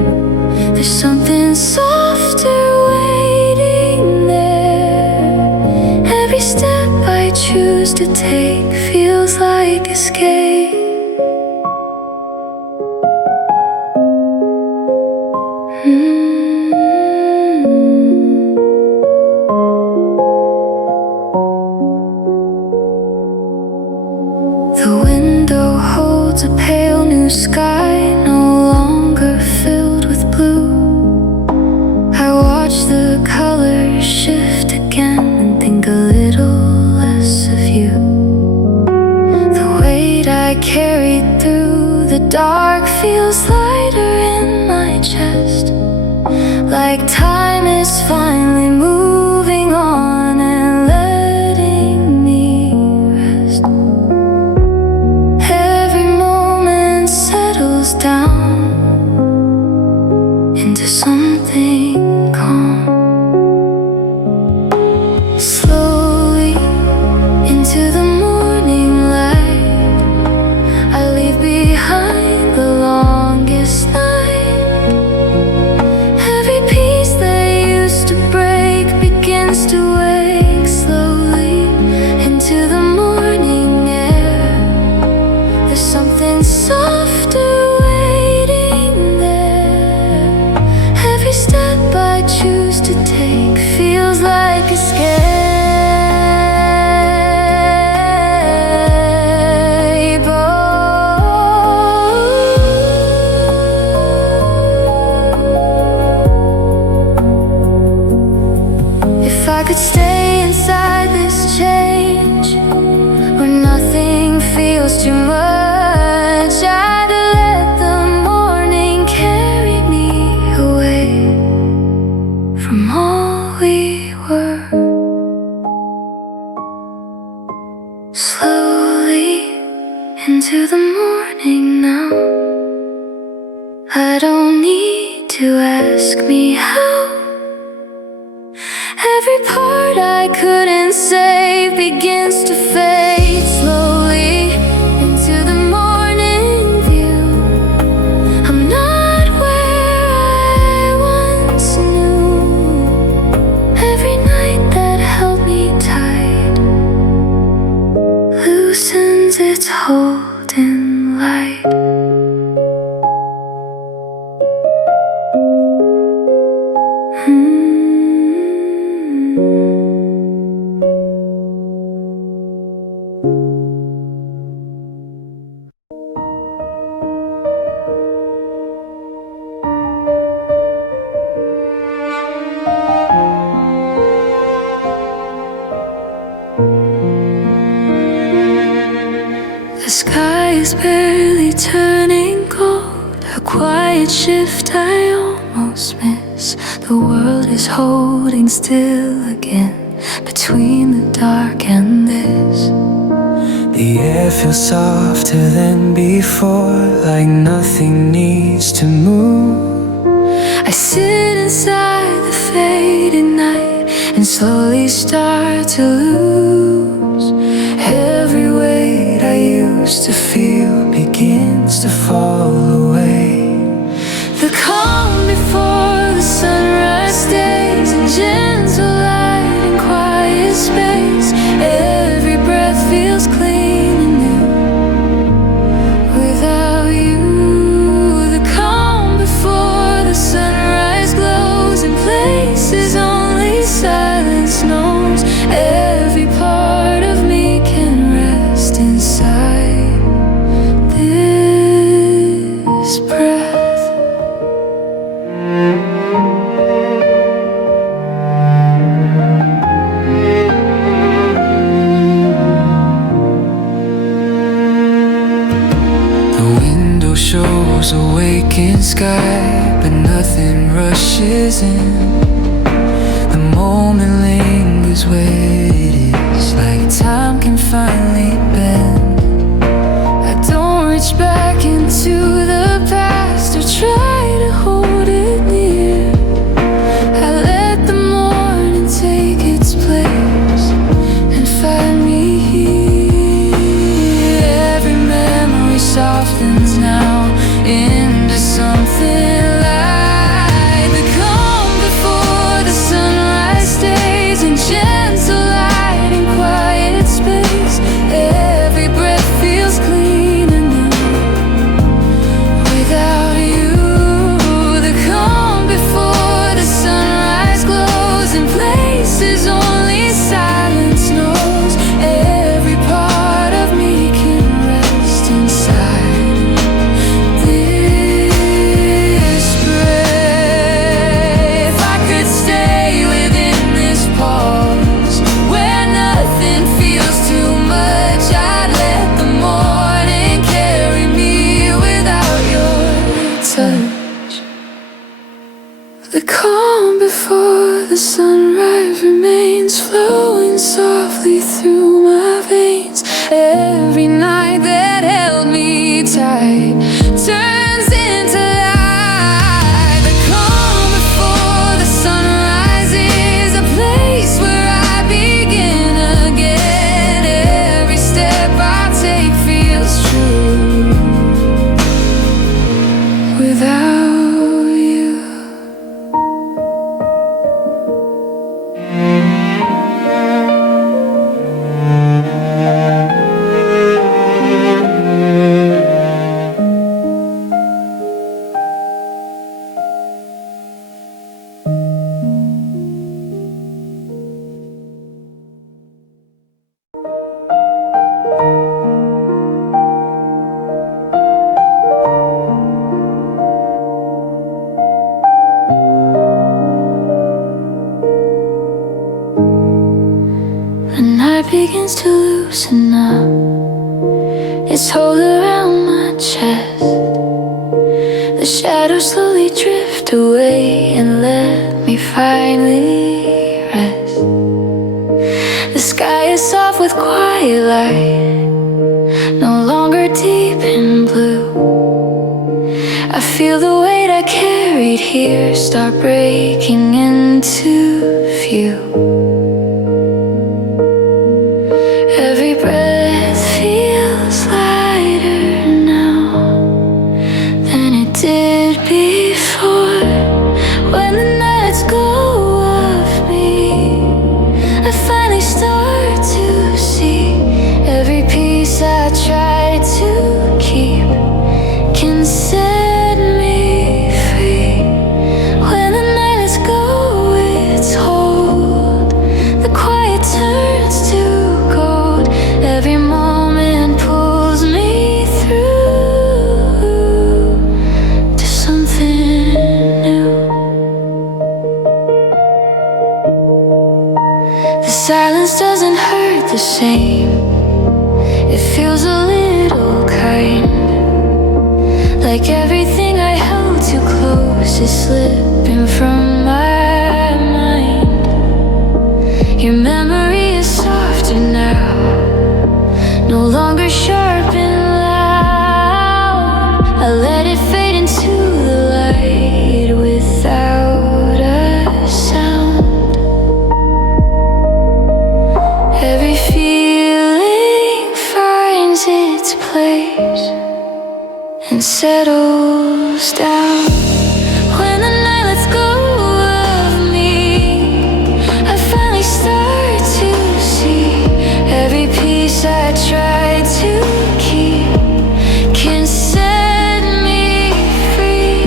There's something softer waiting there. Every step I choose to take feels like escape. watch the colors shift again and think a little less of you. The weight I carried through the dark feels lighter in my chest, like time is finally moving on and letting me rest. Every moment settles down into something calm. Slowly into the morning light, I leave behind the longest night. Every piece that used to break begins to wake slowly into the morning air. There's something softer waiting there. Every step I choose to take feels like escape. If I could stay inside this change, where nothing feels too much, I'd let the morning carry me away from all we were. Slowly into the morning now. I don't need to ask me how. Every part I couldn't say begins to fade slowly into the morning view. I'm not where I once knew. Every night that held me tight loosens its hold in light. The sky is barely turning gold, a quiet shift I almost miss. The world is holding still again between the dark and this. The air feels softer than before, like nothing needs to move. I sit inside the fading night and slowly start to lose. Every weight I used to feel begins to fall away. The calm before the sunrise stays in gentle light and quiet space. Every breath feels clean and new without you. The calm before the sunrise glows in places only silence knows. Every part of me can rest inside this breath. Shows a waking sky, but nothing rushes in. The moment lingers where it is, like time can finally bend. I don't reach back into the past or try to hold it near. I let the morning take its place and find me here. Every memory softens now into something like the calm before the sunrise stays in gentle sunrise remains flowing softly through my veins. Every night that held me tight turns into light. The calm before the sunrise is a place where I begin again. Every step I take feels true without you. The night begins to loosen up its hold around my chest. The shadows slowly drift away and let me finally rest. The sky is soft with quiet light, no longer deep in blue. I feel the weight I carried here start breaking into view. Every breath feels lighter now than it did before. When the nights go off me, I finally start to see every piece I tried to keep can set me free. When the night lets go its hold, the quiet turns to gold. Every moment pulls me through to something new. The silence doesn't hurt the same. It feels a little kind, like everything I held too close is slipping from my mind. Your memory is softer now, no longer sharp and loud. I let it fade into the light without a sound. Every feeling finds its place and settles down. When the night lets go of me, I finally start to see every piece I tried to keep can set me free.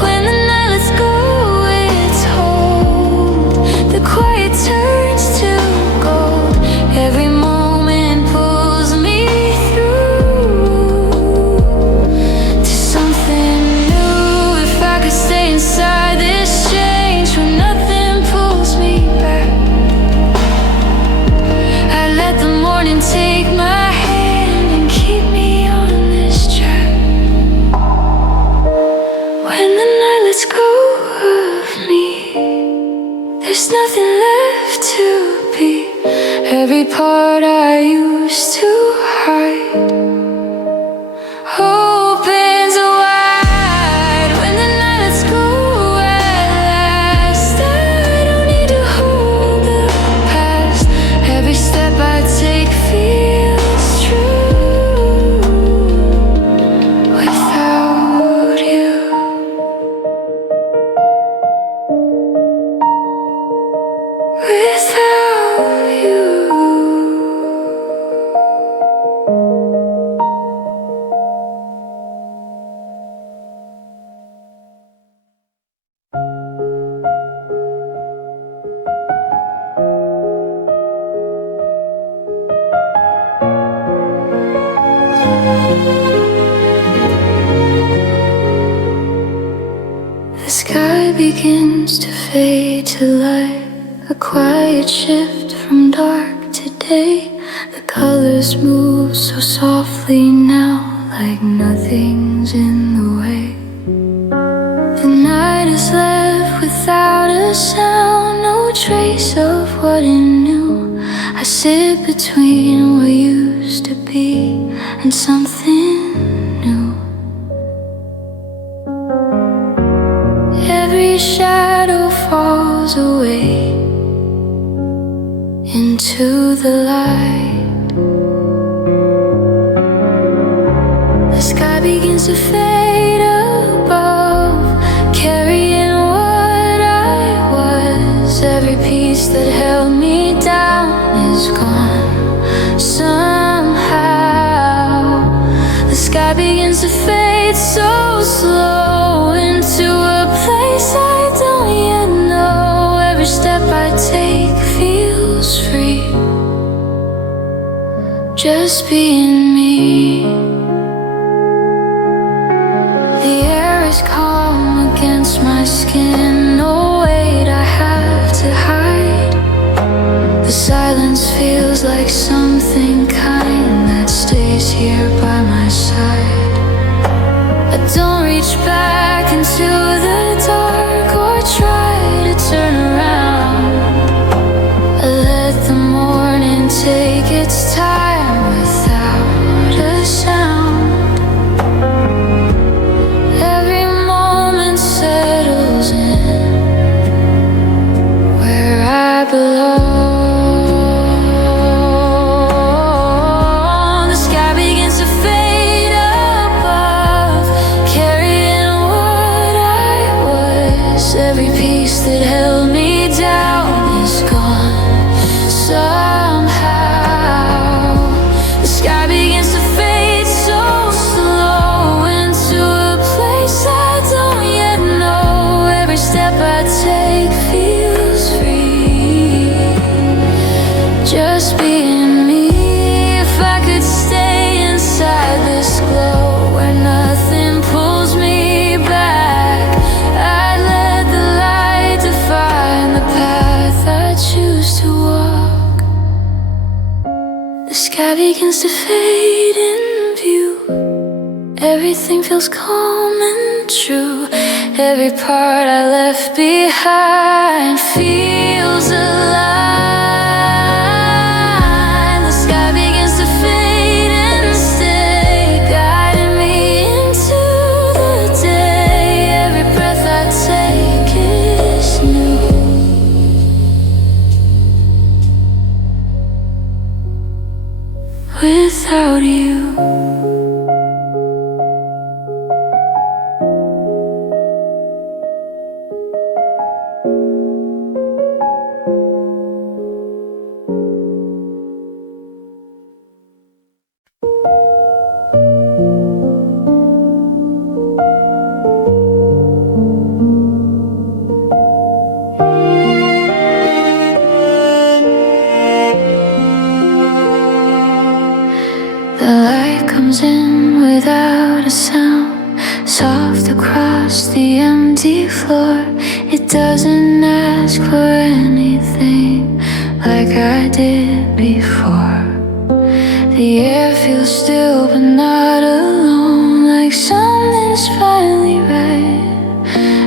When the night lets go its hold, the quiet turns to gold. Every moment pulls me through to something new. If I could stay inside this change where nothing pulls me back, I'd let the morning take my hand and keep me on this track. When the night lets go of me, there's nothing left to be. Every part I used to hide opens wide. When the night lets go at last, I don't need to hold the past. Every step I take feels true without you. Without you. The sky begins to fade to light, a quiet shift from dark to day. The colors move so softly now, like nothing's in the way. The night is left without a sound, no trace of what I knew. I sit between what used to be and something new. Every shadow falls away into the light. The sky begins to fade above, carrying what I was. Every piece that held me down is gone somehow. The sky begins to fade so slow into a place I don't yet know. Every step I take feels free, just being me. The air is calm against my skin, no weight I have to hide. The silence feels like something kind that stays here by my side. I don't reach back into the dark or try to turn around. I let the morning take its time without a sound. Every moment settles in where I belong. The sky begins to fade above, carrying what I was. Every piece that held me down is gone somehow. The sky begins to fade so slow into a place I don't yet know. Every step I take feels free, just being me. If I could stay inside this glow where nothing pulls me back, I'd let the light define the path I choose to walk. The sky begins to fade in view. Everything feels calm and true. Every part I left behind feels alive. The sky begins to fade and stay, guiding me into the day. Every breath I take is new. Without you, the light comes in without a sound, soft across the empty floor. It doesn't ask for anything like I did before. The air feels still but not alone, like something's finally right.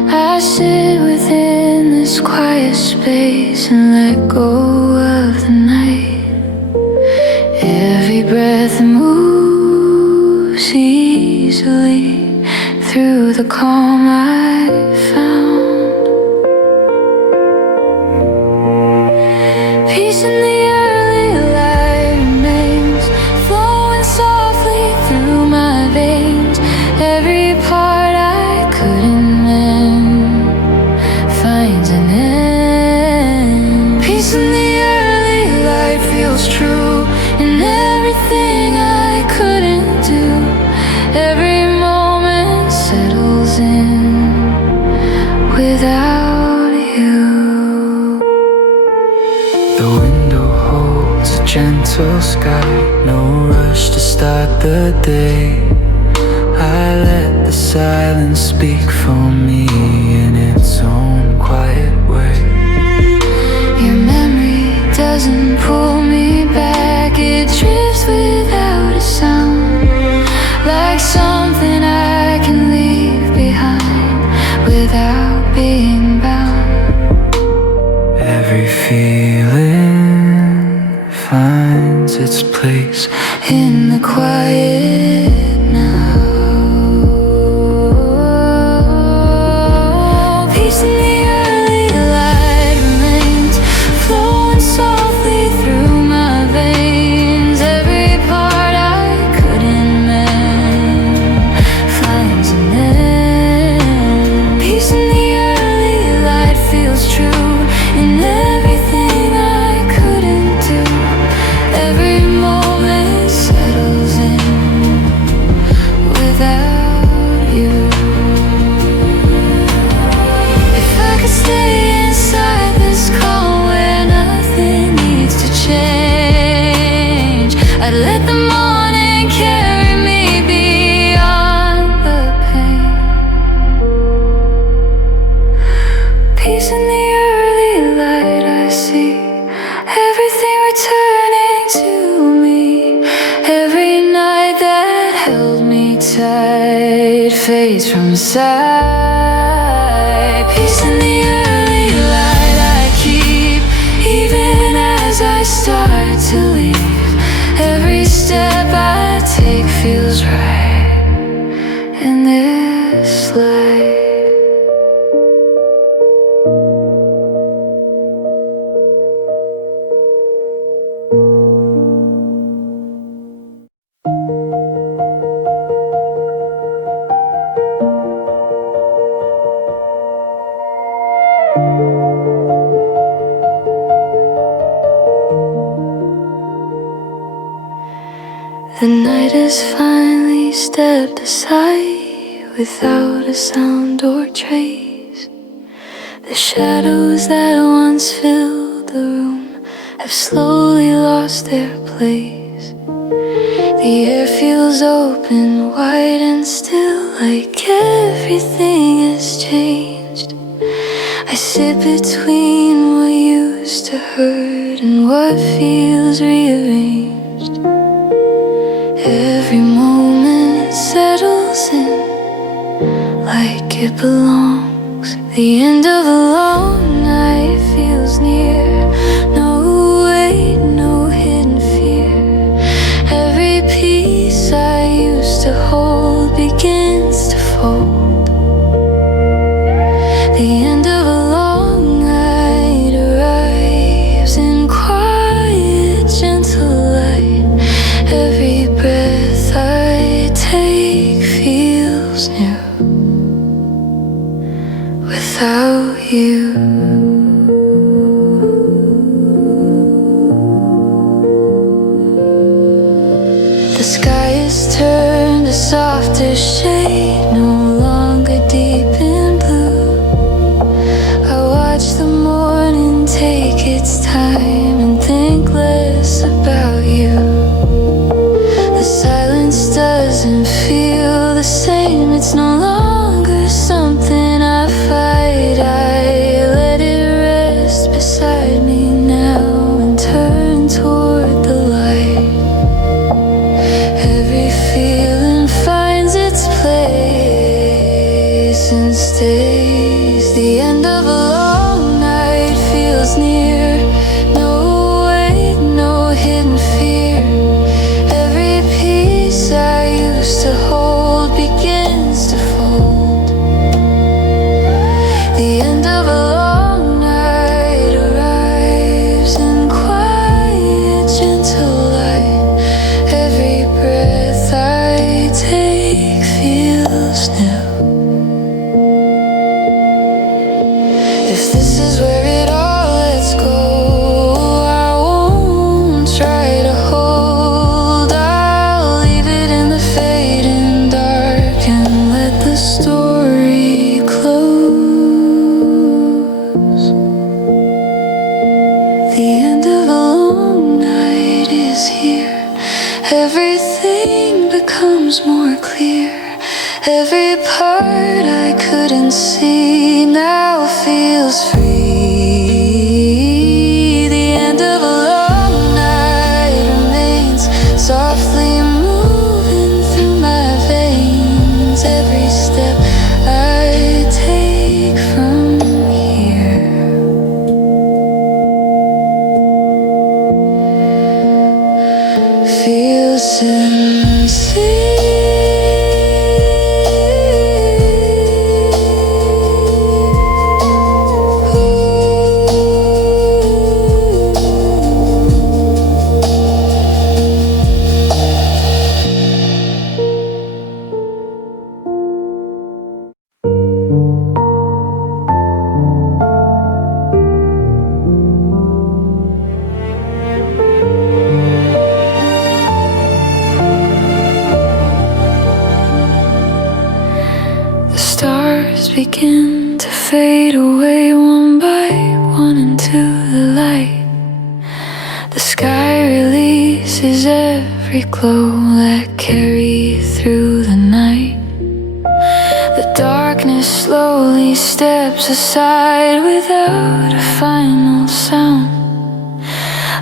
I sit within this quiet space and let go of the night. Every breath moves easily through the calm I found. Peace in the early light remains, flowing softly through my veins. Every part I couldn't mend finds an end. Peace in the early light feels true, and everything I couldn't do, every moment settles in without you. The window holds a gentle sky, no rush to start the day. I let the silence speak for me in its own quiet way. Your memory doesn't pull me back, it drifts without a sound, like something I can leave behind without being bound. Every feeling finds its place in the quiet now. Peace in the early light remains, flowing softly through my veins. Every part I couldn't mend finds an end. Peace in the early light feels true in everything I couldn't do. Every moment settles in without you. If I could stay inside this calm where nothing needs to change, I'd let the morning carry me beyond the pain. Peace in the early light I see, everything returning to me. Every night that held me tight fades from sight. Peace in the early light I keep, even as I start to leave. Every step I take feels right in this life. The night has finally stepped aside without a sound or trace. The shadows that once filled the room have slowly lost their place. The air feels open, wide and still, like everything has changed. I sit between what used to hurt and what feels rearranged. Every moment settles in like it belongs. The end of a long night feels near. No weight, no hidden fear. Every piece I used to hold begins to fold. The end of a long night arrives in quiet, gentle light. Every breath I take feels new without you. The sky is turned a softer shade, no longer deep in blue. I watch the morning take its time and think less about you. The silence doesn't feel the same. It's no longer something I fight. I let it rest beside me now and turn toward the light. Every feeling finds its place and stays. The end of a long night feels near. No weight, no hidden fear. Every piece I used to hold begins to fold. The end of a long night arrives in quiet, gentle light. Every breath I take feels new. If this is where it all lets go, I won't try to hold. I'll leave it in the fading dark and let the story close. The end of a long night is here. Everything becomes more clear. Every part I couldn't see now feels free. The end of a long night remains softly moving through my veins. Every step I take from here begin to fade away one by one into the light. The sky releases every glow that carries through the night. The darkness slowly steps aside without a final sound,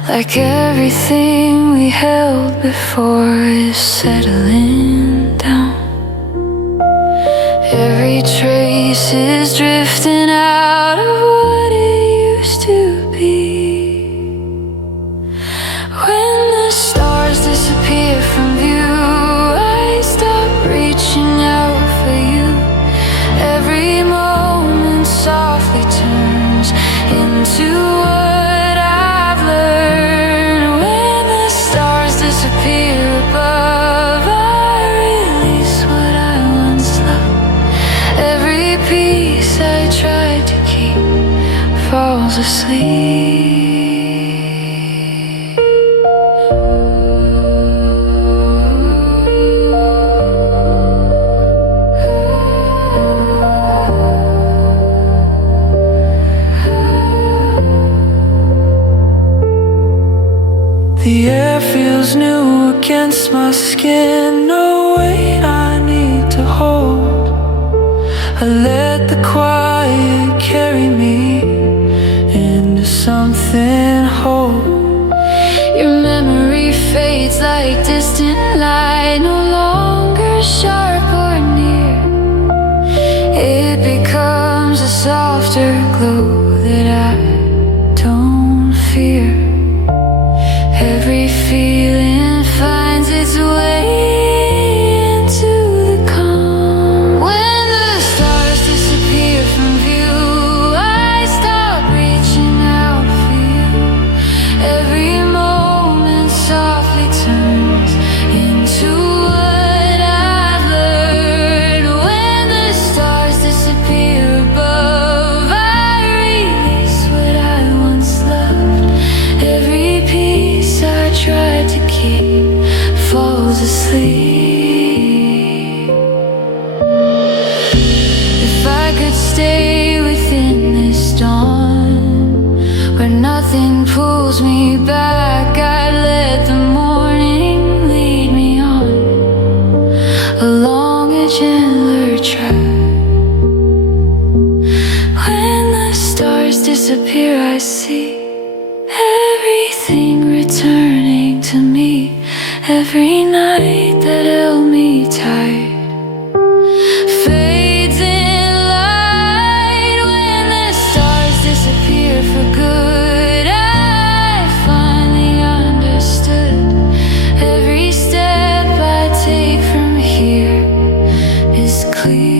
like everything we held before is settling down. Every trace is drifting out of what it used to be. When the stars disappear from view, I stop reaching out for you. Every moment softly turns into what I've learned. When the stars disappear above, I release what I once loved. Every piece I tried to keep falls asleep. The air feels new against my skin. No weight I need to hold. I let the quiet carry me into something whole. Your memory fades like distant light, no longer sharp or near. It becomes a softer glow that I don't fear. Every feeling finds its way into the calm. When the stars disappear from view, I stop reaching out for you. Every moment softly turns into what I've learned. When the stars disappear above, I release what I once loved. Every piece I tried to keep falls asleep. If I could stay within this dawn, where nothing pulls me back, I'd let the morning lead me on along a gentler track. When the stars disappear, I see everything returning to me. Every night that held me tight fades in light. When the stars disappear for good, I finally understood. Every step I take from here is clear.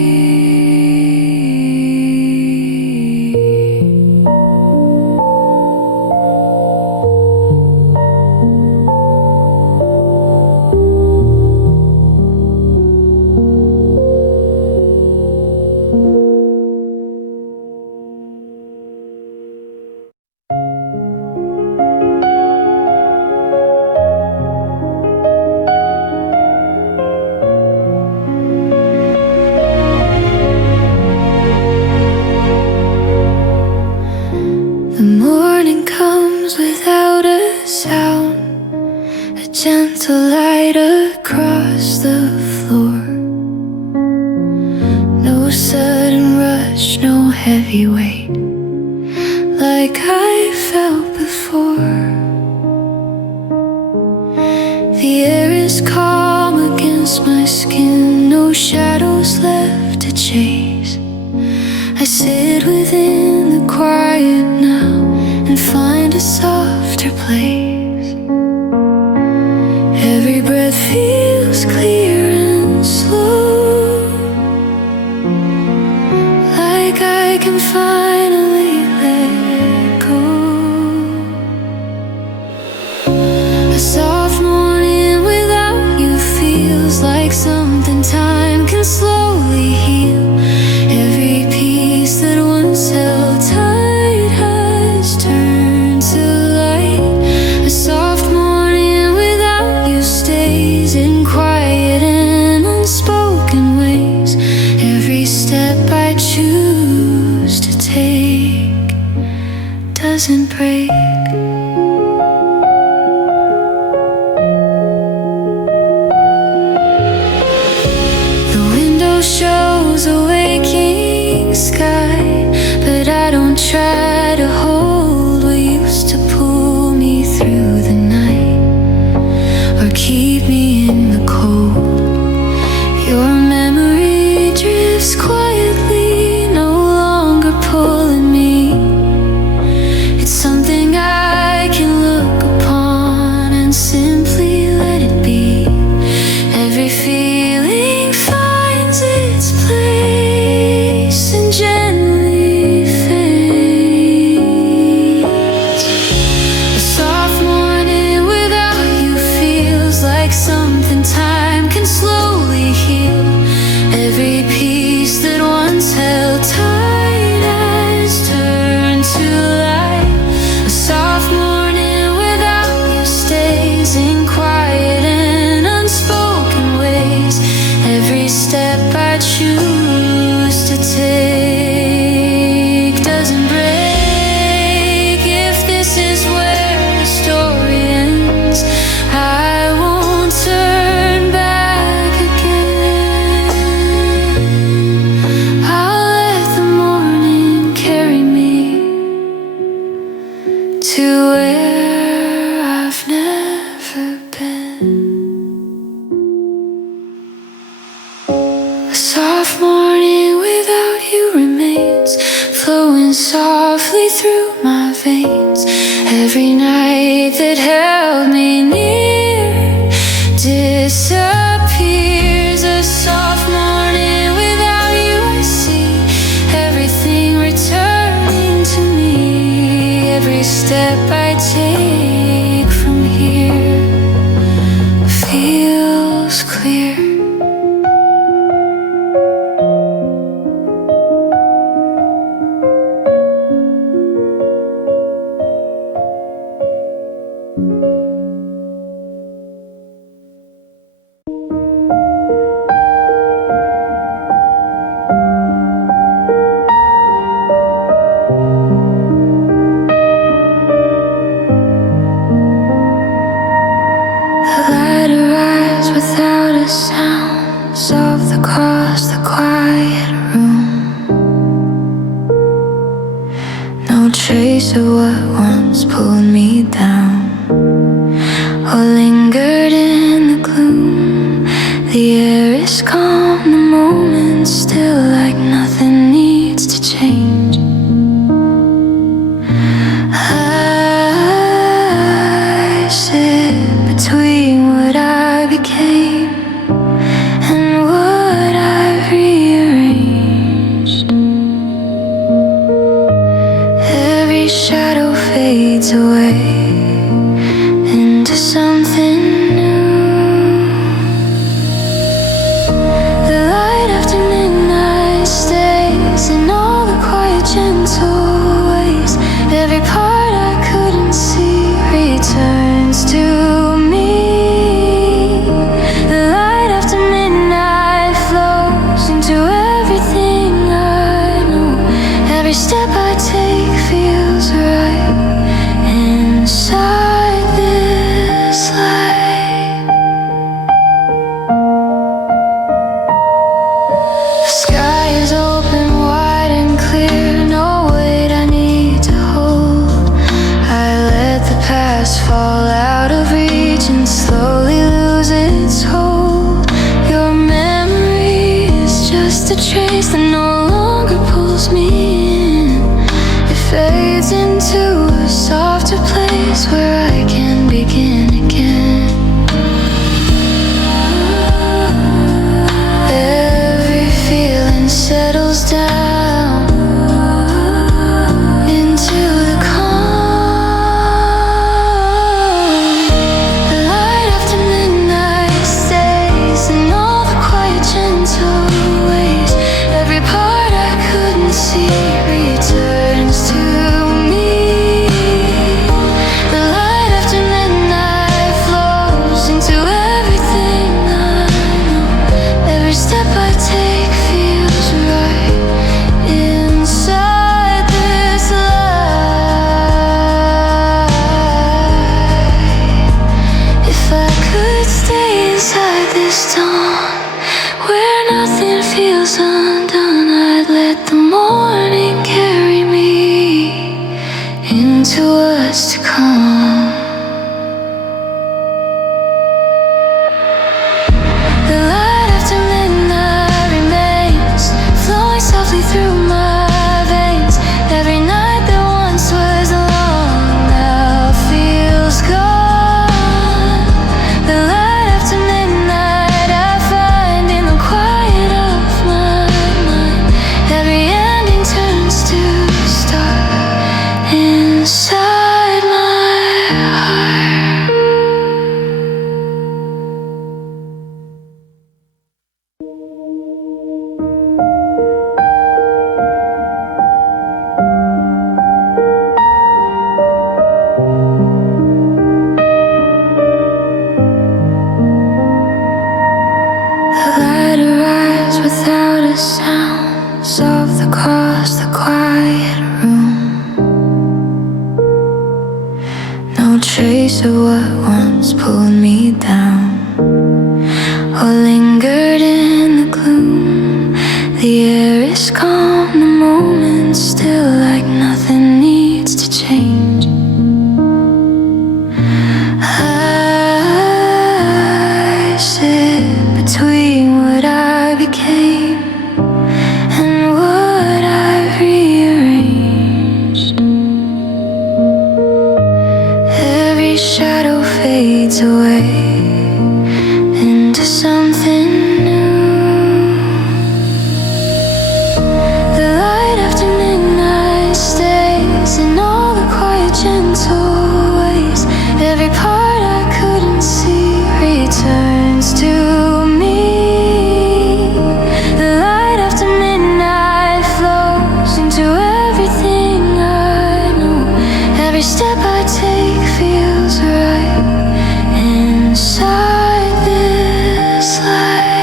The morning comes without a sound, a gentle light across the floor. No sudden rush, no heavy weight, like I felt before. The air is calm against my skin, no shadows left to chase. I sit within the quiet now and find a softer place. Every breath feels clear and slow, like I can finally let go. A soft morning without you feels like something time can slowly heal. Every piece that once held tight has turned to light. doesn't break. The window shows a waking sky, but I don't try to hold what used to pull me through the night or keep me in the cold. Your memory drifts quietly, no longer pulling me. It's something I can look upon and simply let it be. Every feeling finds its place and gently fades. A soft morning without you feels like something time can slowly heal. Every piece that once held tight has turned to light. A soft morning without you stays in quiet and unspoken ways. Every step I choose to take doesn't break. If this is where the story ends, I won't turn back again. I'll let the morning carry me to where I've never been. A soft morning without you remains, flowing softly through my veins. Every night that held me near disappears. A soft morning without you, I see everything returning to me. Every step I take from here feels clear. The light arrives without a sound, soft across the quiet room. No trace of what once pulled me down or lingered in the gloom. The air is calm, the moment's still, like nothing needs to change. I sit between what I became and what I've rearranged. Every shadow fades away into something new. The light after midnight stays in all the quiet, gentle ways. Every part I couldn't see returns to me. The light after midnight flows into everything I know. Every step I take feels right inside this light. The sky is open, wide and clear. No weight I need to hold. I let the past fall out of reach and slowly lose its hold. Your memory is just a trace that no longer pulls me in. It fades into a softer place where I can begin again. Every feeling settles down into the calm. The light after midnight stays in all the quiet, gentle ways. Every part what's to come. The light after midnight remains, flowing softly through my veins. Every night that once was long now feels gone. The light after midnight I find in the quiet of my mind. Every ending turns to start inside my heart. The light arrives without a sound, soft across the quiet room. No trace of what once pulled me down or lingered in the gloom. The air is calm, the moment's still, like nothing needs to change. I sit between what I became and what I've rearranged. Every shadow fades away into something new. The light after midnight stays in all the quiet, gentle ways. Every part I couldn't see returns to me. The light after midnight flows into everything I know. Every step I take feels right inside this light.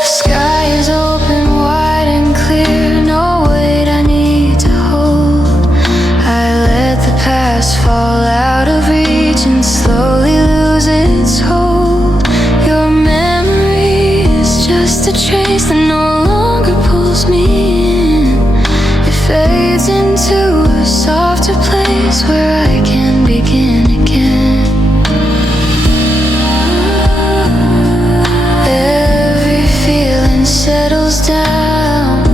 The sky is open, wide and clear, no weight I need to hold. I let the past fall out of reach and slowly lose its hold. Your memory is just a trace that no longer pulls me in. It fades into a softer place where I can begin again. Every feeling settles down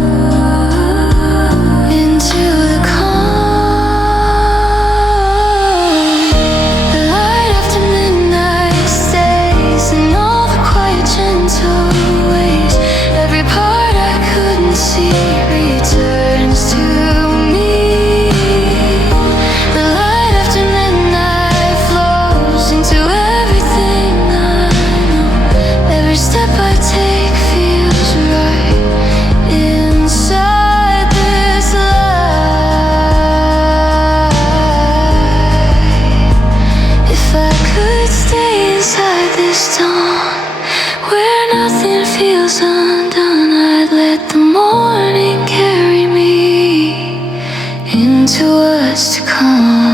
into the calm. The light after midnight stays in all the quiet, gentle ways. Every part I couldn't see returns to me. The light after midnight flows into everything I know. Every step I take feels right inside this light. If I could stay inside this dawn where nothing feels undone, I'd let the morning carry me into what's to come.